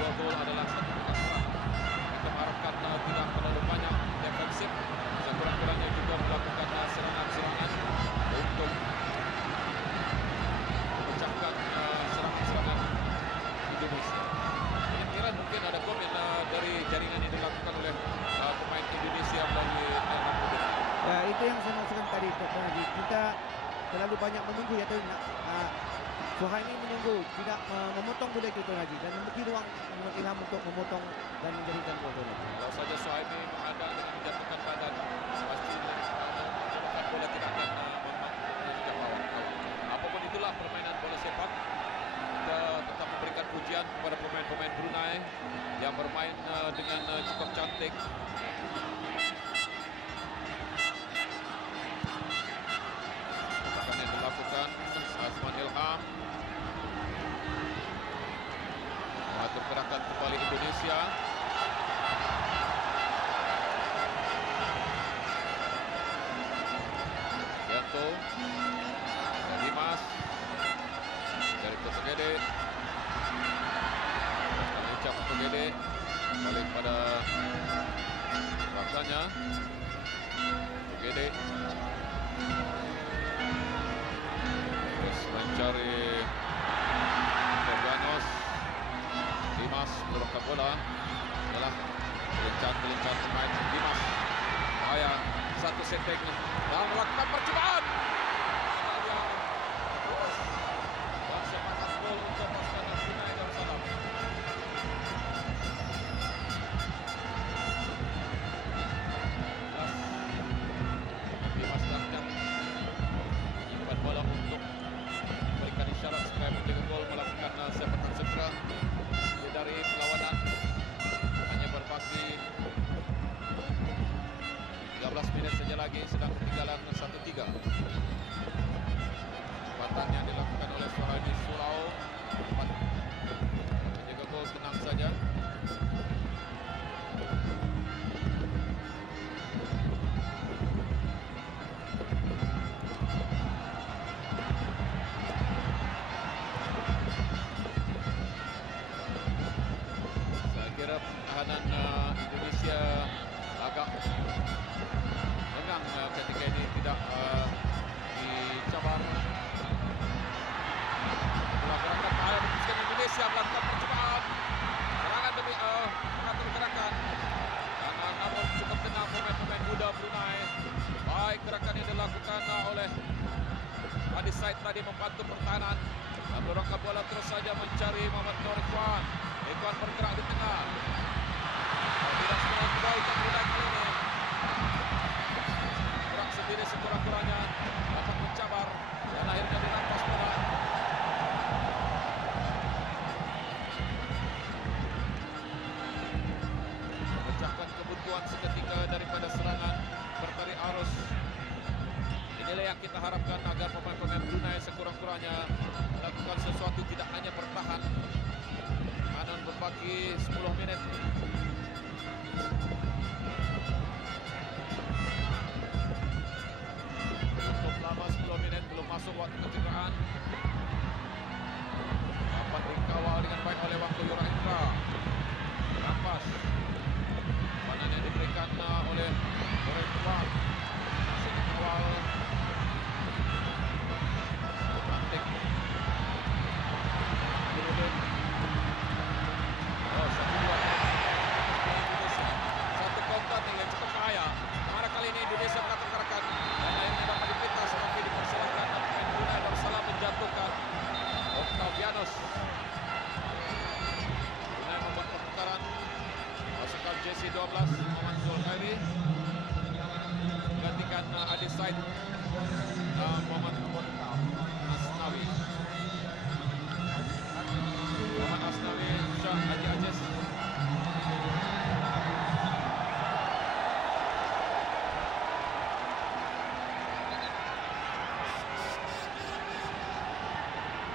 2 gol adalah satu bekas perang. Kita mengharapkan tidak terlalu banyak defensif, sekurang-kurangnya juga melakukan serangan-serangan untuk memecahkan serangan-serangan Indonesia. Kira-kira mungkin ada komen dari jaringan yang dilakukan oleh pemain Indonesia melalui Ilham Budin. Ya, itu yang saya maksudkan tadi, Dr. Haji. Kita terlalu banyak menunggu ya, Suhaimi menunggu, tidak memotong bola itu, Dr. Haji, dan memberi ruang Ilham untuk memotong dan menjadikan gol. Kalau saja Suhaimi menghadang dengan menjatuhkan badan, pasti menemukan bola tidak akan menjadikan lawan. Apapun itulah permainan bola sepak, kita tetap memberikan pujian kepada pemain-pemain Brunei yang bermain dengan cukup cantik. Akan yang dilakukan Azman Ilham mengatur gerakan kembali Indonesia. Yanto dan Dimas dari Kutugede, dan ucap Kutugede balik pada belakangnya. Kutugede terus mencari Ferganos. Dimas mendorongkan bola. Adalah gelincat pemain Dimas. Bahaya, satu setting dan melakukan percobaan. Dan sepakat gol untuk pasukan Brunei Darussalam. Dimas Darkan menyimpan bola untuk memberikan isyarat supaya menjaga gol, melakukan sepakan segera dari perlawanan. Hanya berbaki 13 menit saja lagi, sedang ketinggalan 1-3. Jembatan yang dilakukan oleh Suhaimi Sulao menjaga gol tenang saja. Mendorongkan bola terus saja mencari Muhammad Nur Ikhwan. Ikhwan bergerak di tengah. Tidak sebenarnya kebaikan Brunei kali ini. Gerak sendiri sekurang-kurangnya dapat mencabar dan akhirnya dirampas bola. Memecahkan kebuntuan seketika daripada serangan bertarik arus. Inilah yang kita harapkan agar pemain-pemain Brunei sekurang-kurangnya melakukan sesuatu, tidak hanya bertahan. Anon berbagi 10 menit. Cukup lama 10 menit, belum masuk waktu kecederaan. Dapat dikawal dengan baik oleh Wangku Yura Indra. Rampas. Panan yang diberikan oleh Goreng Kuat. Masih dikawal. Mantik. Oh, 1-2. Indonesia. Satu counter yang cukup bahaya. Kemana kali ini Indonesia mengatur gerakan. Dan akhirnya dapat dipintas, tapi dipersilakan pemain Brunei Darussalam menjatuhkan Octavianus. Brunei membuat pertukaran. Masukkan jersey 12 Muhammad Zulkhairi. Menggantikan Adi Said Muhammad Asnawi. Muhammad Asnawi, Syah Haji Aziz.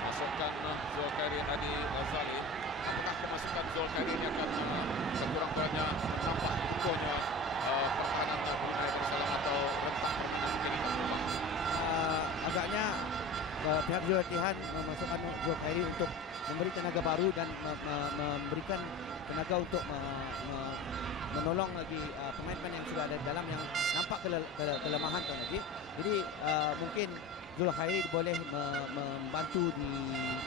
Masukkan Zulkhairi Adi Ghazali. Apakah kemasukan Zulkhairi ini akan sekurang-kurangnya nampak kukuhnya pertahanan Brunei Darussalam atau rentak permainan ini akan berubah? Agaknya pihak latihan memasukkan Zulkhairi untuk memberi tenaga baru dan memberikan tenaga untuk menolong lagi pemain-pemain yang sudah ada di dalam yang nampak kelemahan Tuan Haji. Jadi mungkin Zulkhairi boleh membantu di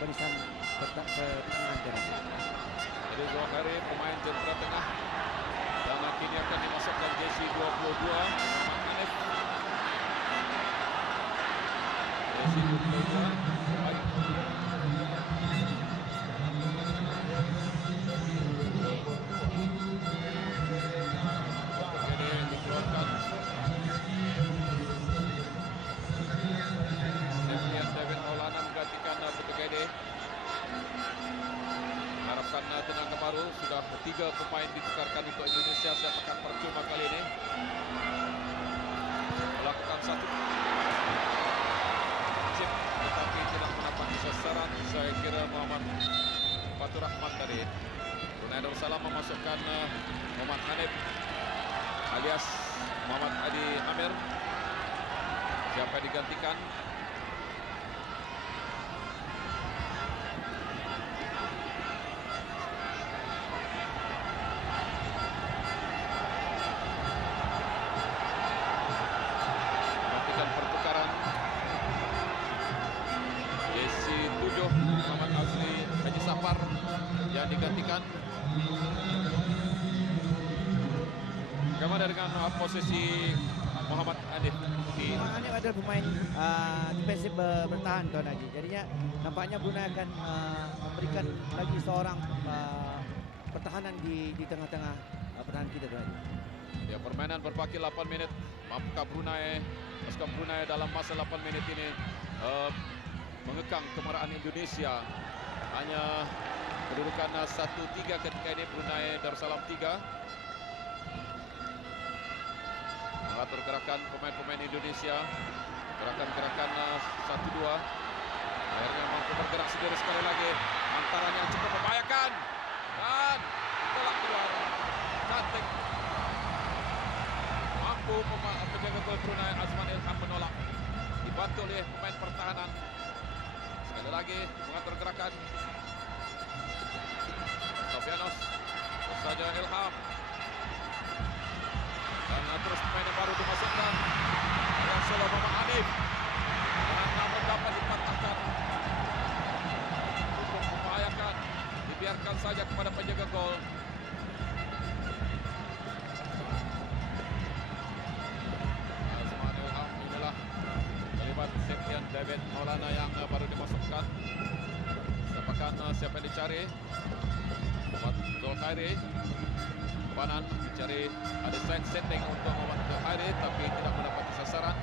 barisan pertahanan Tuan Haji. Jadi Zulkhairi pemain jentera tengah dan kini akan dimasukkan jersey 22 Hanif. Jersey 22 baik. Jadi dikeluarkan Septian David Maulana menggantikan Putu Gede. Harapkan tenaga baru. Sudah 3 pemain ditukarkan untuk Indonesia sepekan percuma kali ini. Melakukan satu chip tetapi tidak mendapat sasaran. Saya kira Muhammad Fatur Rahmat tadi. Brunei Darussalam memasukkan Muhammad Hanif alias Muhammad Adi Amir. Siapa yang digantikan? Pertukaran jersey 7 Muhammad Azli Haji Safar yang digantikan. Bagaimana dengan posisi Muhammad Hanif di Hanif adalah pemain defensif bertahan Tuan Haji. Jadinya nampaknya Brunei akan memberikan lagi seorang pertahanan di tengah-tengah pertahanan kita Tuan Haji. Ya, permainan berbaki 8 menit. Mampukah pasukan Brunei dalam masa 8 menit ini mengekang kemarahan Indonesia? Hanya kedudukan 1-3 ketika ini. Brunei Darussalam 3. Mengatur gerakan pemain-pemain Indonesia. Gerakan-gerakan 1-2. Akhirnya mampu bergerak sendiri sekali lagi. Antaranya yang cukup membahayakan. Dan tolak keluar. Cantik. Mampu penjaga gol Brunei Azman Ilham menolak. Dibantu oleh pemain pertahanan. Sekali lagi mengatur gerakan. Octavianus. Terus saja Ilham. Dan terus pemain yang baru dimasukkan. Dan Solo Muhammad Hanif. Dan namun dapat dipatahkan. Cukup membahayakan. Dibiarkan saja kepada penjaga gol. Azman Ilham inilah terlibat Septian David Maulana yang baru dimasukkan. Dan siapa yang dicari? Muhammad Zulkhairi. Panan mencari ada setting untuk Muhammad Zulkhairi, tapi tidak mendapati sasaran.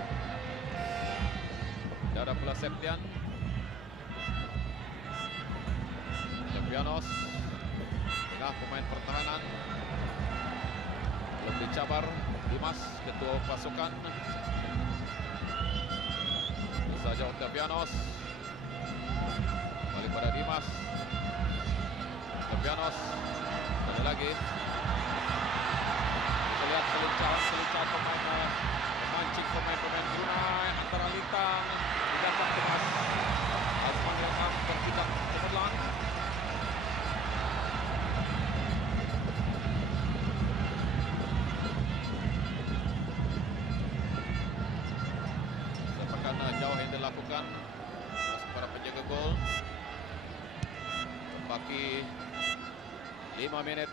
Ada pula Septian. Lepianos. Tengah pemain pertahanan. Belum dicabar. Dimas, ketua pasukan. Itu saja Octavianos. Kembali pada Dimas. Octavianos. Ada lagi. Kita lihat kelincahan pemain, memancing pemain-pemain Brunei antara Lintang. Didapat kemas. Azman Ilham bertindak cemerlang. Jauh yang dilakukan para penjaga gol. Baki 5 menit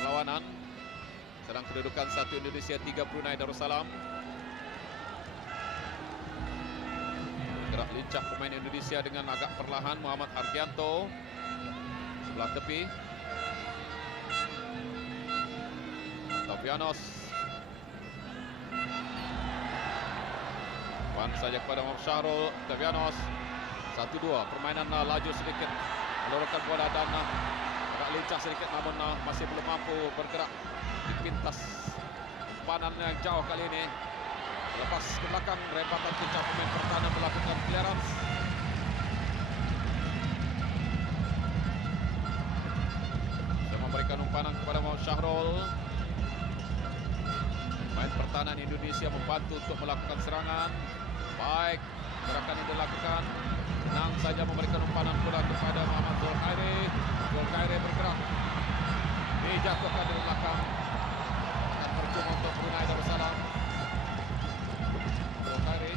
perlawanan. Sedang kedudukan 1 Indonesia 3 Brunei Darussalam. Gerak lincah pemain Indonesia dengan agak perlahan. Muhammad Argianto sebelah tepi. Tavianos. Saja kepada Muhammad Syahrul. Tavianos 1-2. Permainan laju sedikit melorotkan bola dan agak lincah sedikit, namun masih belum mampu bergerak di pintas panan yang jauh kali ini. Lepas ke belakang, rempatan kencang pemain pertahanan melakukan clearance. Dia memberikan umpan kepada Muhammad Syahrul. Pemain pertahanan Indonesia membantu untuk melakukan serangan. Baik, gerakan yang dilakukan. Tenang saja memberikan umpanan bola kepada Muhammad Zulkhairi. Zulkhairi bergerak. Dijatuhkan dari belakang. Dan percuma untuk Brunei Darussalam. Zulkhairi.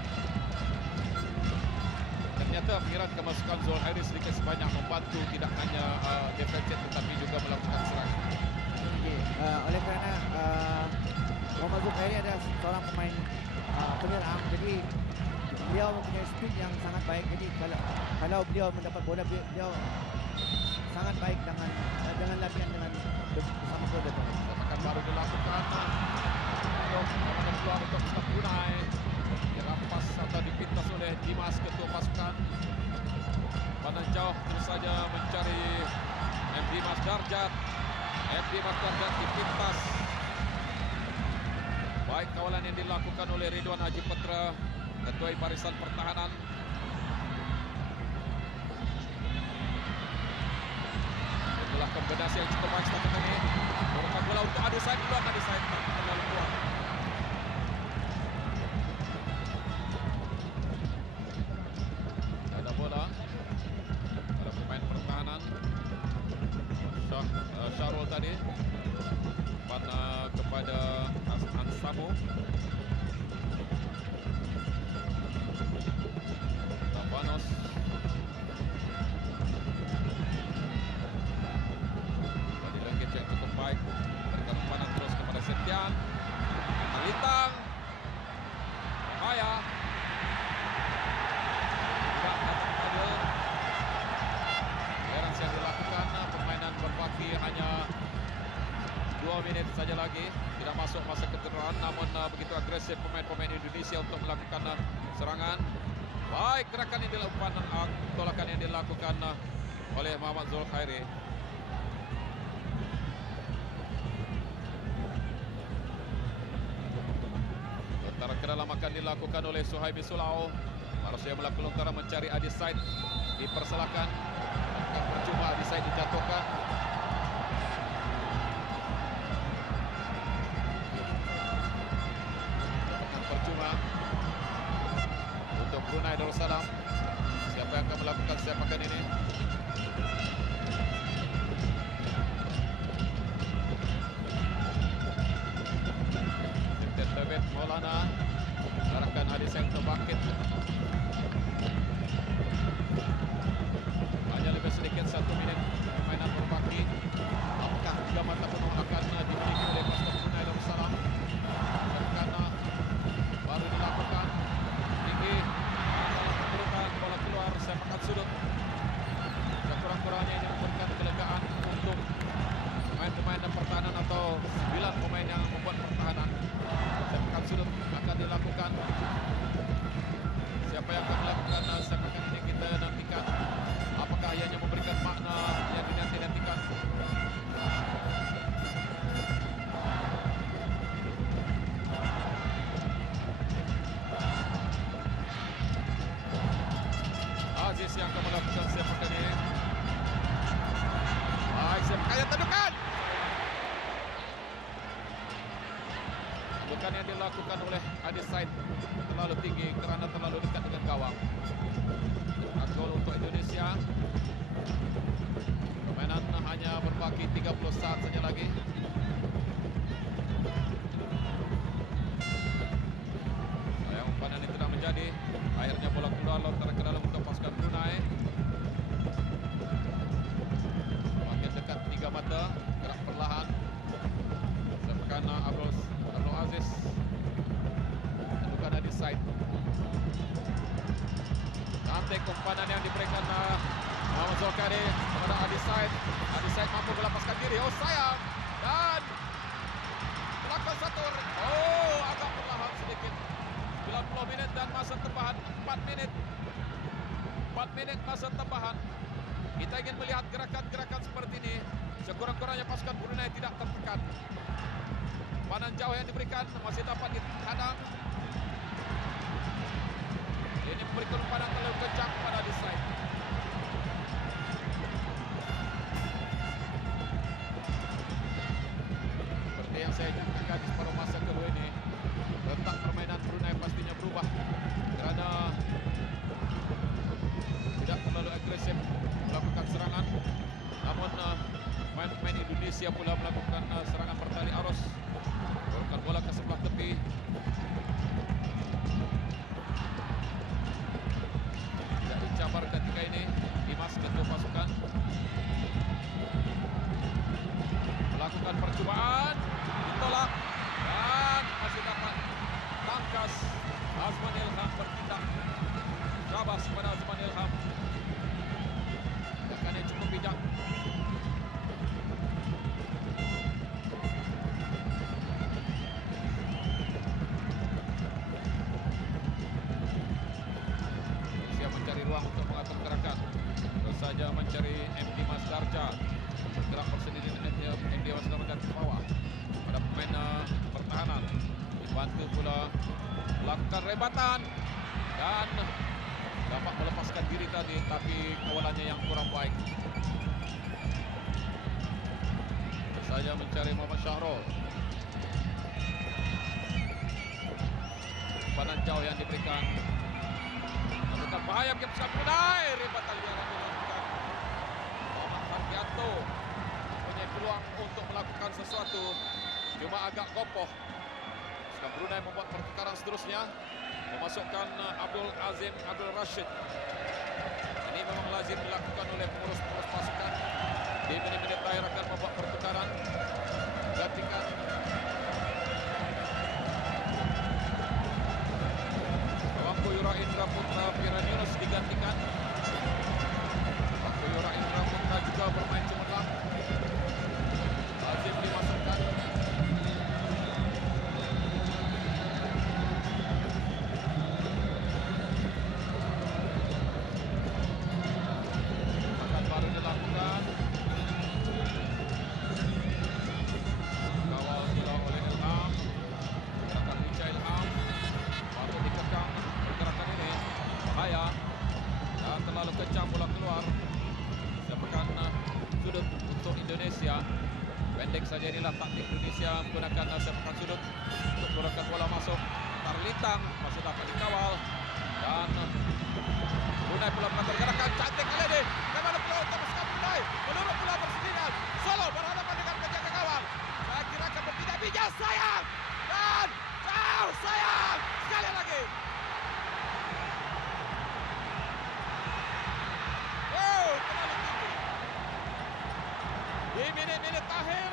Ternyata pengiran kemasukan Zulkhairi sedikit sebanyak membantu tidak hanya defensif tetapi juga melakukan serangan. Oleh kerana Muhammad Zulkhairi adalah seorang pemain penyerang, jadi beliau mempunyai speed yang sangat baik. Jadi kalau beliau mendapat bola, beliau sangat baik dengan latihan dengan bersama keluarga. Akan baru dilakukan untuk keluar untuk stop Brunei. Dirampas atau dipintas oleh Dimas, ketua pasukan. Pandang jauh terus saja mencari M. Dimas Darjat. M. Dimas Darjat dipintas. Baik kawalan yang dilakukan oleh Ridwan Haji Putra, ketua barisan pertahanan. Itulah kombinasi yang cukup baik setakat ini. Melakukan bola untuk adu said, peluang adu said terlalu kuat. Ada bola. Ada pemain pertahanan. Syahrul tadi. Pada kepada Ansamo. Tapanos. Bagi lengket yang cukup baik. Berikan umpanan terus kepada Septian. Lintang. Bahaya. Tidak datang adil. Clearance yang dilakukan. Permainan berbaki hanya 2 menit saja lagi. Tidak masuk masa keterangan, namun begitu agresif pemain-pemain Indonesia untuk melakukan serangan. Baik gerakan yang dilakukan, tolakan yang dilakukan oleh Muhammad Zulkhairi. Lentera ke dalam akan dilakukan oleh Suhaimi Sulau. Harusnya melakukan lentera mencari Adi Said. Dipersilakan. Akan percuma Adi Said dijatuhkan. Untuk Brunei Darussalam. Siapa yang akan melakukan sepakan ini? Kapten David Maulana arahkan Adi Said untuk bangkit. Hanya lebih sedikit 1 menit permainan berbaki. Apakah 3 mata penuh akan dimiliki oleh pasukan Brunei Darussalam? Karena baru dilakukan tinggi bola keluar sepakan sudut. Kurang oleh Adeside terlalu tinggi kerana terlalu dekat dengan gawang. Gol untuk Indonesia. Permainan hanya berbaki 30 saat saja lagi. Sayang umpan ini tidak menjadi. Akhirnya bola keluar lontaran ke dalam untuk pasukan Brunei. Semakin dekat 3 mata, gerak perlahan. Sertakan Abdul Aziz. Tentukan Adeside. Cantik umpanan yang diberikan Muhammad Zulkarni kepada Adeside. Adeside mampu melepaskan diri. Oh sayang. Dan belakang satu. Oh agak perlahan sedikit. 90 minit dan masa tambahan 4 menit. 4 menit masa tambahan. Kita ingin melihat gerakan-gerakan seperti ini. Sekurang-kurangnya pasukan Brunei tidak tertekan. Panan jauh yang diberikan masih dapat dihadang. Ini memberikan umpan yang terlalu kencang kepada Adeside. Seperti yang saya cakapkan di separuh masa kedua ini, letak permainan Brunei pastinya berubah kerana tidak terlalu agresif melakukan serangan. Namun pemain Indonesia pula melakukan serangan bertali arus. Turunkan bola ke sebelah tepi. Cabar ketika ini Dimas ketua pasukan melakukan percubaan, ditolak dan masih dapat tangkas. Azman Ilham bertindak. Syabas kepada Azman Ilham. Tindakan yang cukup bijak. Ruang untuk mengatur gerakan. Terus saja mencari MD Mas Darja. Gerak bersendiri MD Mas Darja ke bawah. Pada pemain pertahanan. Dibantu pula melakukan rebatan. Dan dapat melepaskan diri tadi. Tapi kawalannya yang kurang baik. Terus saja mencari Muhammad Syahrul. Panan jauh yang diberikan. Bahaya bagi pasukan Brunei. Rebatan yang dilakukan Muhammad Hargianto punya peluang untuk melakukan sesuatu, cuma agak kopoh. Pasukan Brunei membuat pertukaran seterusnya, memasukkan Abdul Azim Abdul Rashid. Ini memang lazim dilakukan oleh pengurus-pengurus pasukan. Di menit-menit terakhir akan membuat pertukaran, gantikan Yura Indra Putra Piran Yunus digantikan. Yura Indra Putra juga bermain cemerlang. Azim dimasukkan. Akan baru dilakukan. Kawal bola oleh Ilham. Gerakan Wijaya Ilham. Patut dikekang. Gerakan ini bahaya dan terlalu kencang bola keluar. Sepakan sudut untuk Indonesia. Pendek saja inilah taktik Indonesia menggunakan sepakan sudut untuk keluarkan bola masuk. Tarlintang masih dapat dikawal dan Brunei pula melakukan gerakan cantik kali ini. Kembali pula untuk pasukan Brunei menurut pula persediaan. Solo berhadapan dengan penjaga gawang. Saya kira akan berpindah bijak, sayang dan jauh, sayang sekali lagi. Di minit-minit akhir,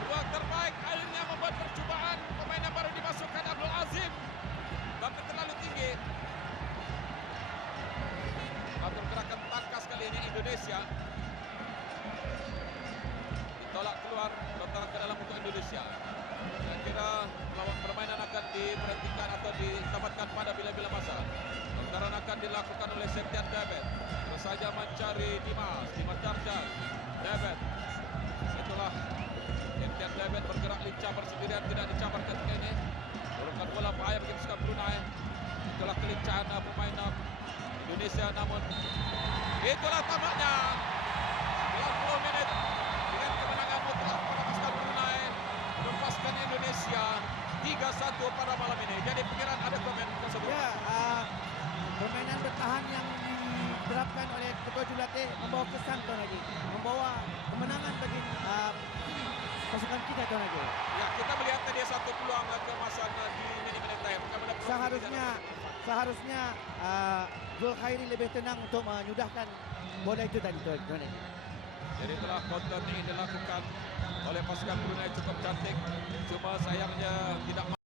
peluang terbaik akhirnya membuat percubaan. Pemain yang baru dimasukkan Abdul Azim, tapi terlalu tinggi. Atur gerakan tangkas kali ini Indonesia. Ditolak keluar, lontaran ke dalam untuk Indonesia. Saya kira lawan permainan akan diberhentikan atau ditamatkan pada bila-bila masa. Lontaran akan dilakukan oleh Septian David. Terus saja mencari Dimas Darjan. David, itulah Septian David bergerak lincah bersendirian, tidak dicabar ketika ini. Turunkan bola bahaya bagi pasukan Brunei. Itulah kelincahan pemain Indonesia, namun itulah tampaknya 90 menit dengan kemenangan mutlak pada pasukan Brunei melepaskan Indonesia 3-1 pada malam ini. Jadi pengiran ada komen Kuasa Dua. Ya, permainan bertahan yang diterapkan oleh Ketua Jurulatih membawa kesan Tuan Haji, membawa kemenangan bagi pasukan kita Tuan Haji. Ya, kita melihat tadi satu peluang keemasan di minit-minit akhir. Seharusnya Zul Khairi lebih tenang untuk menyudahkan bola itu tadi Tuan Haji. Jadi telah counter ini dilakukan oleh pasukan Brunei cukup cantik. Cuma sayangnya tidak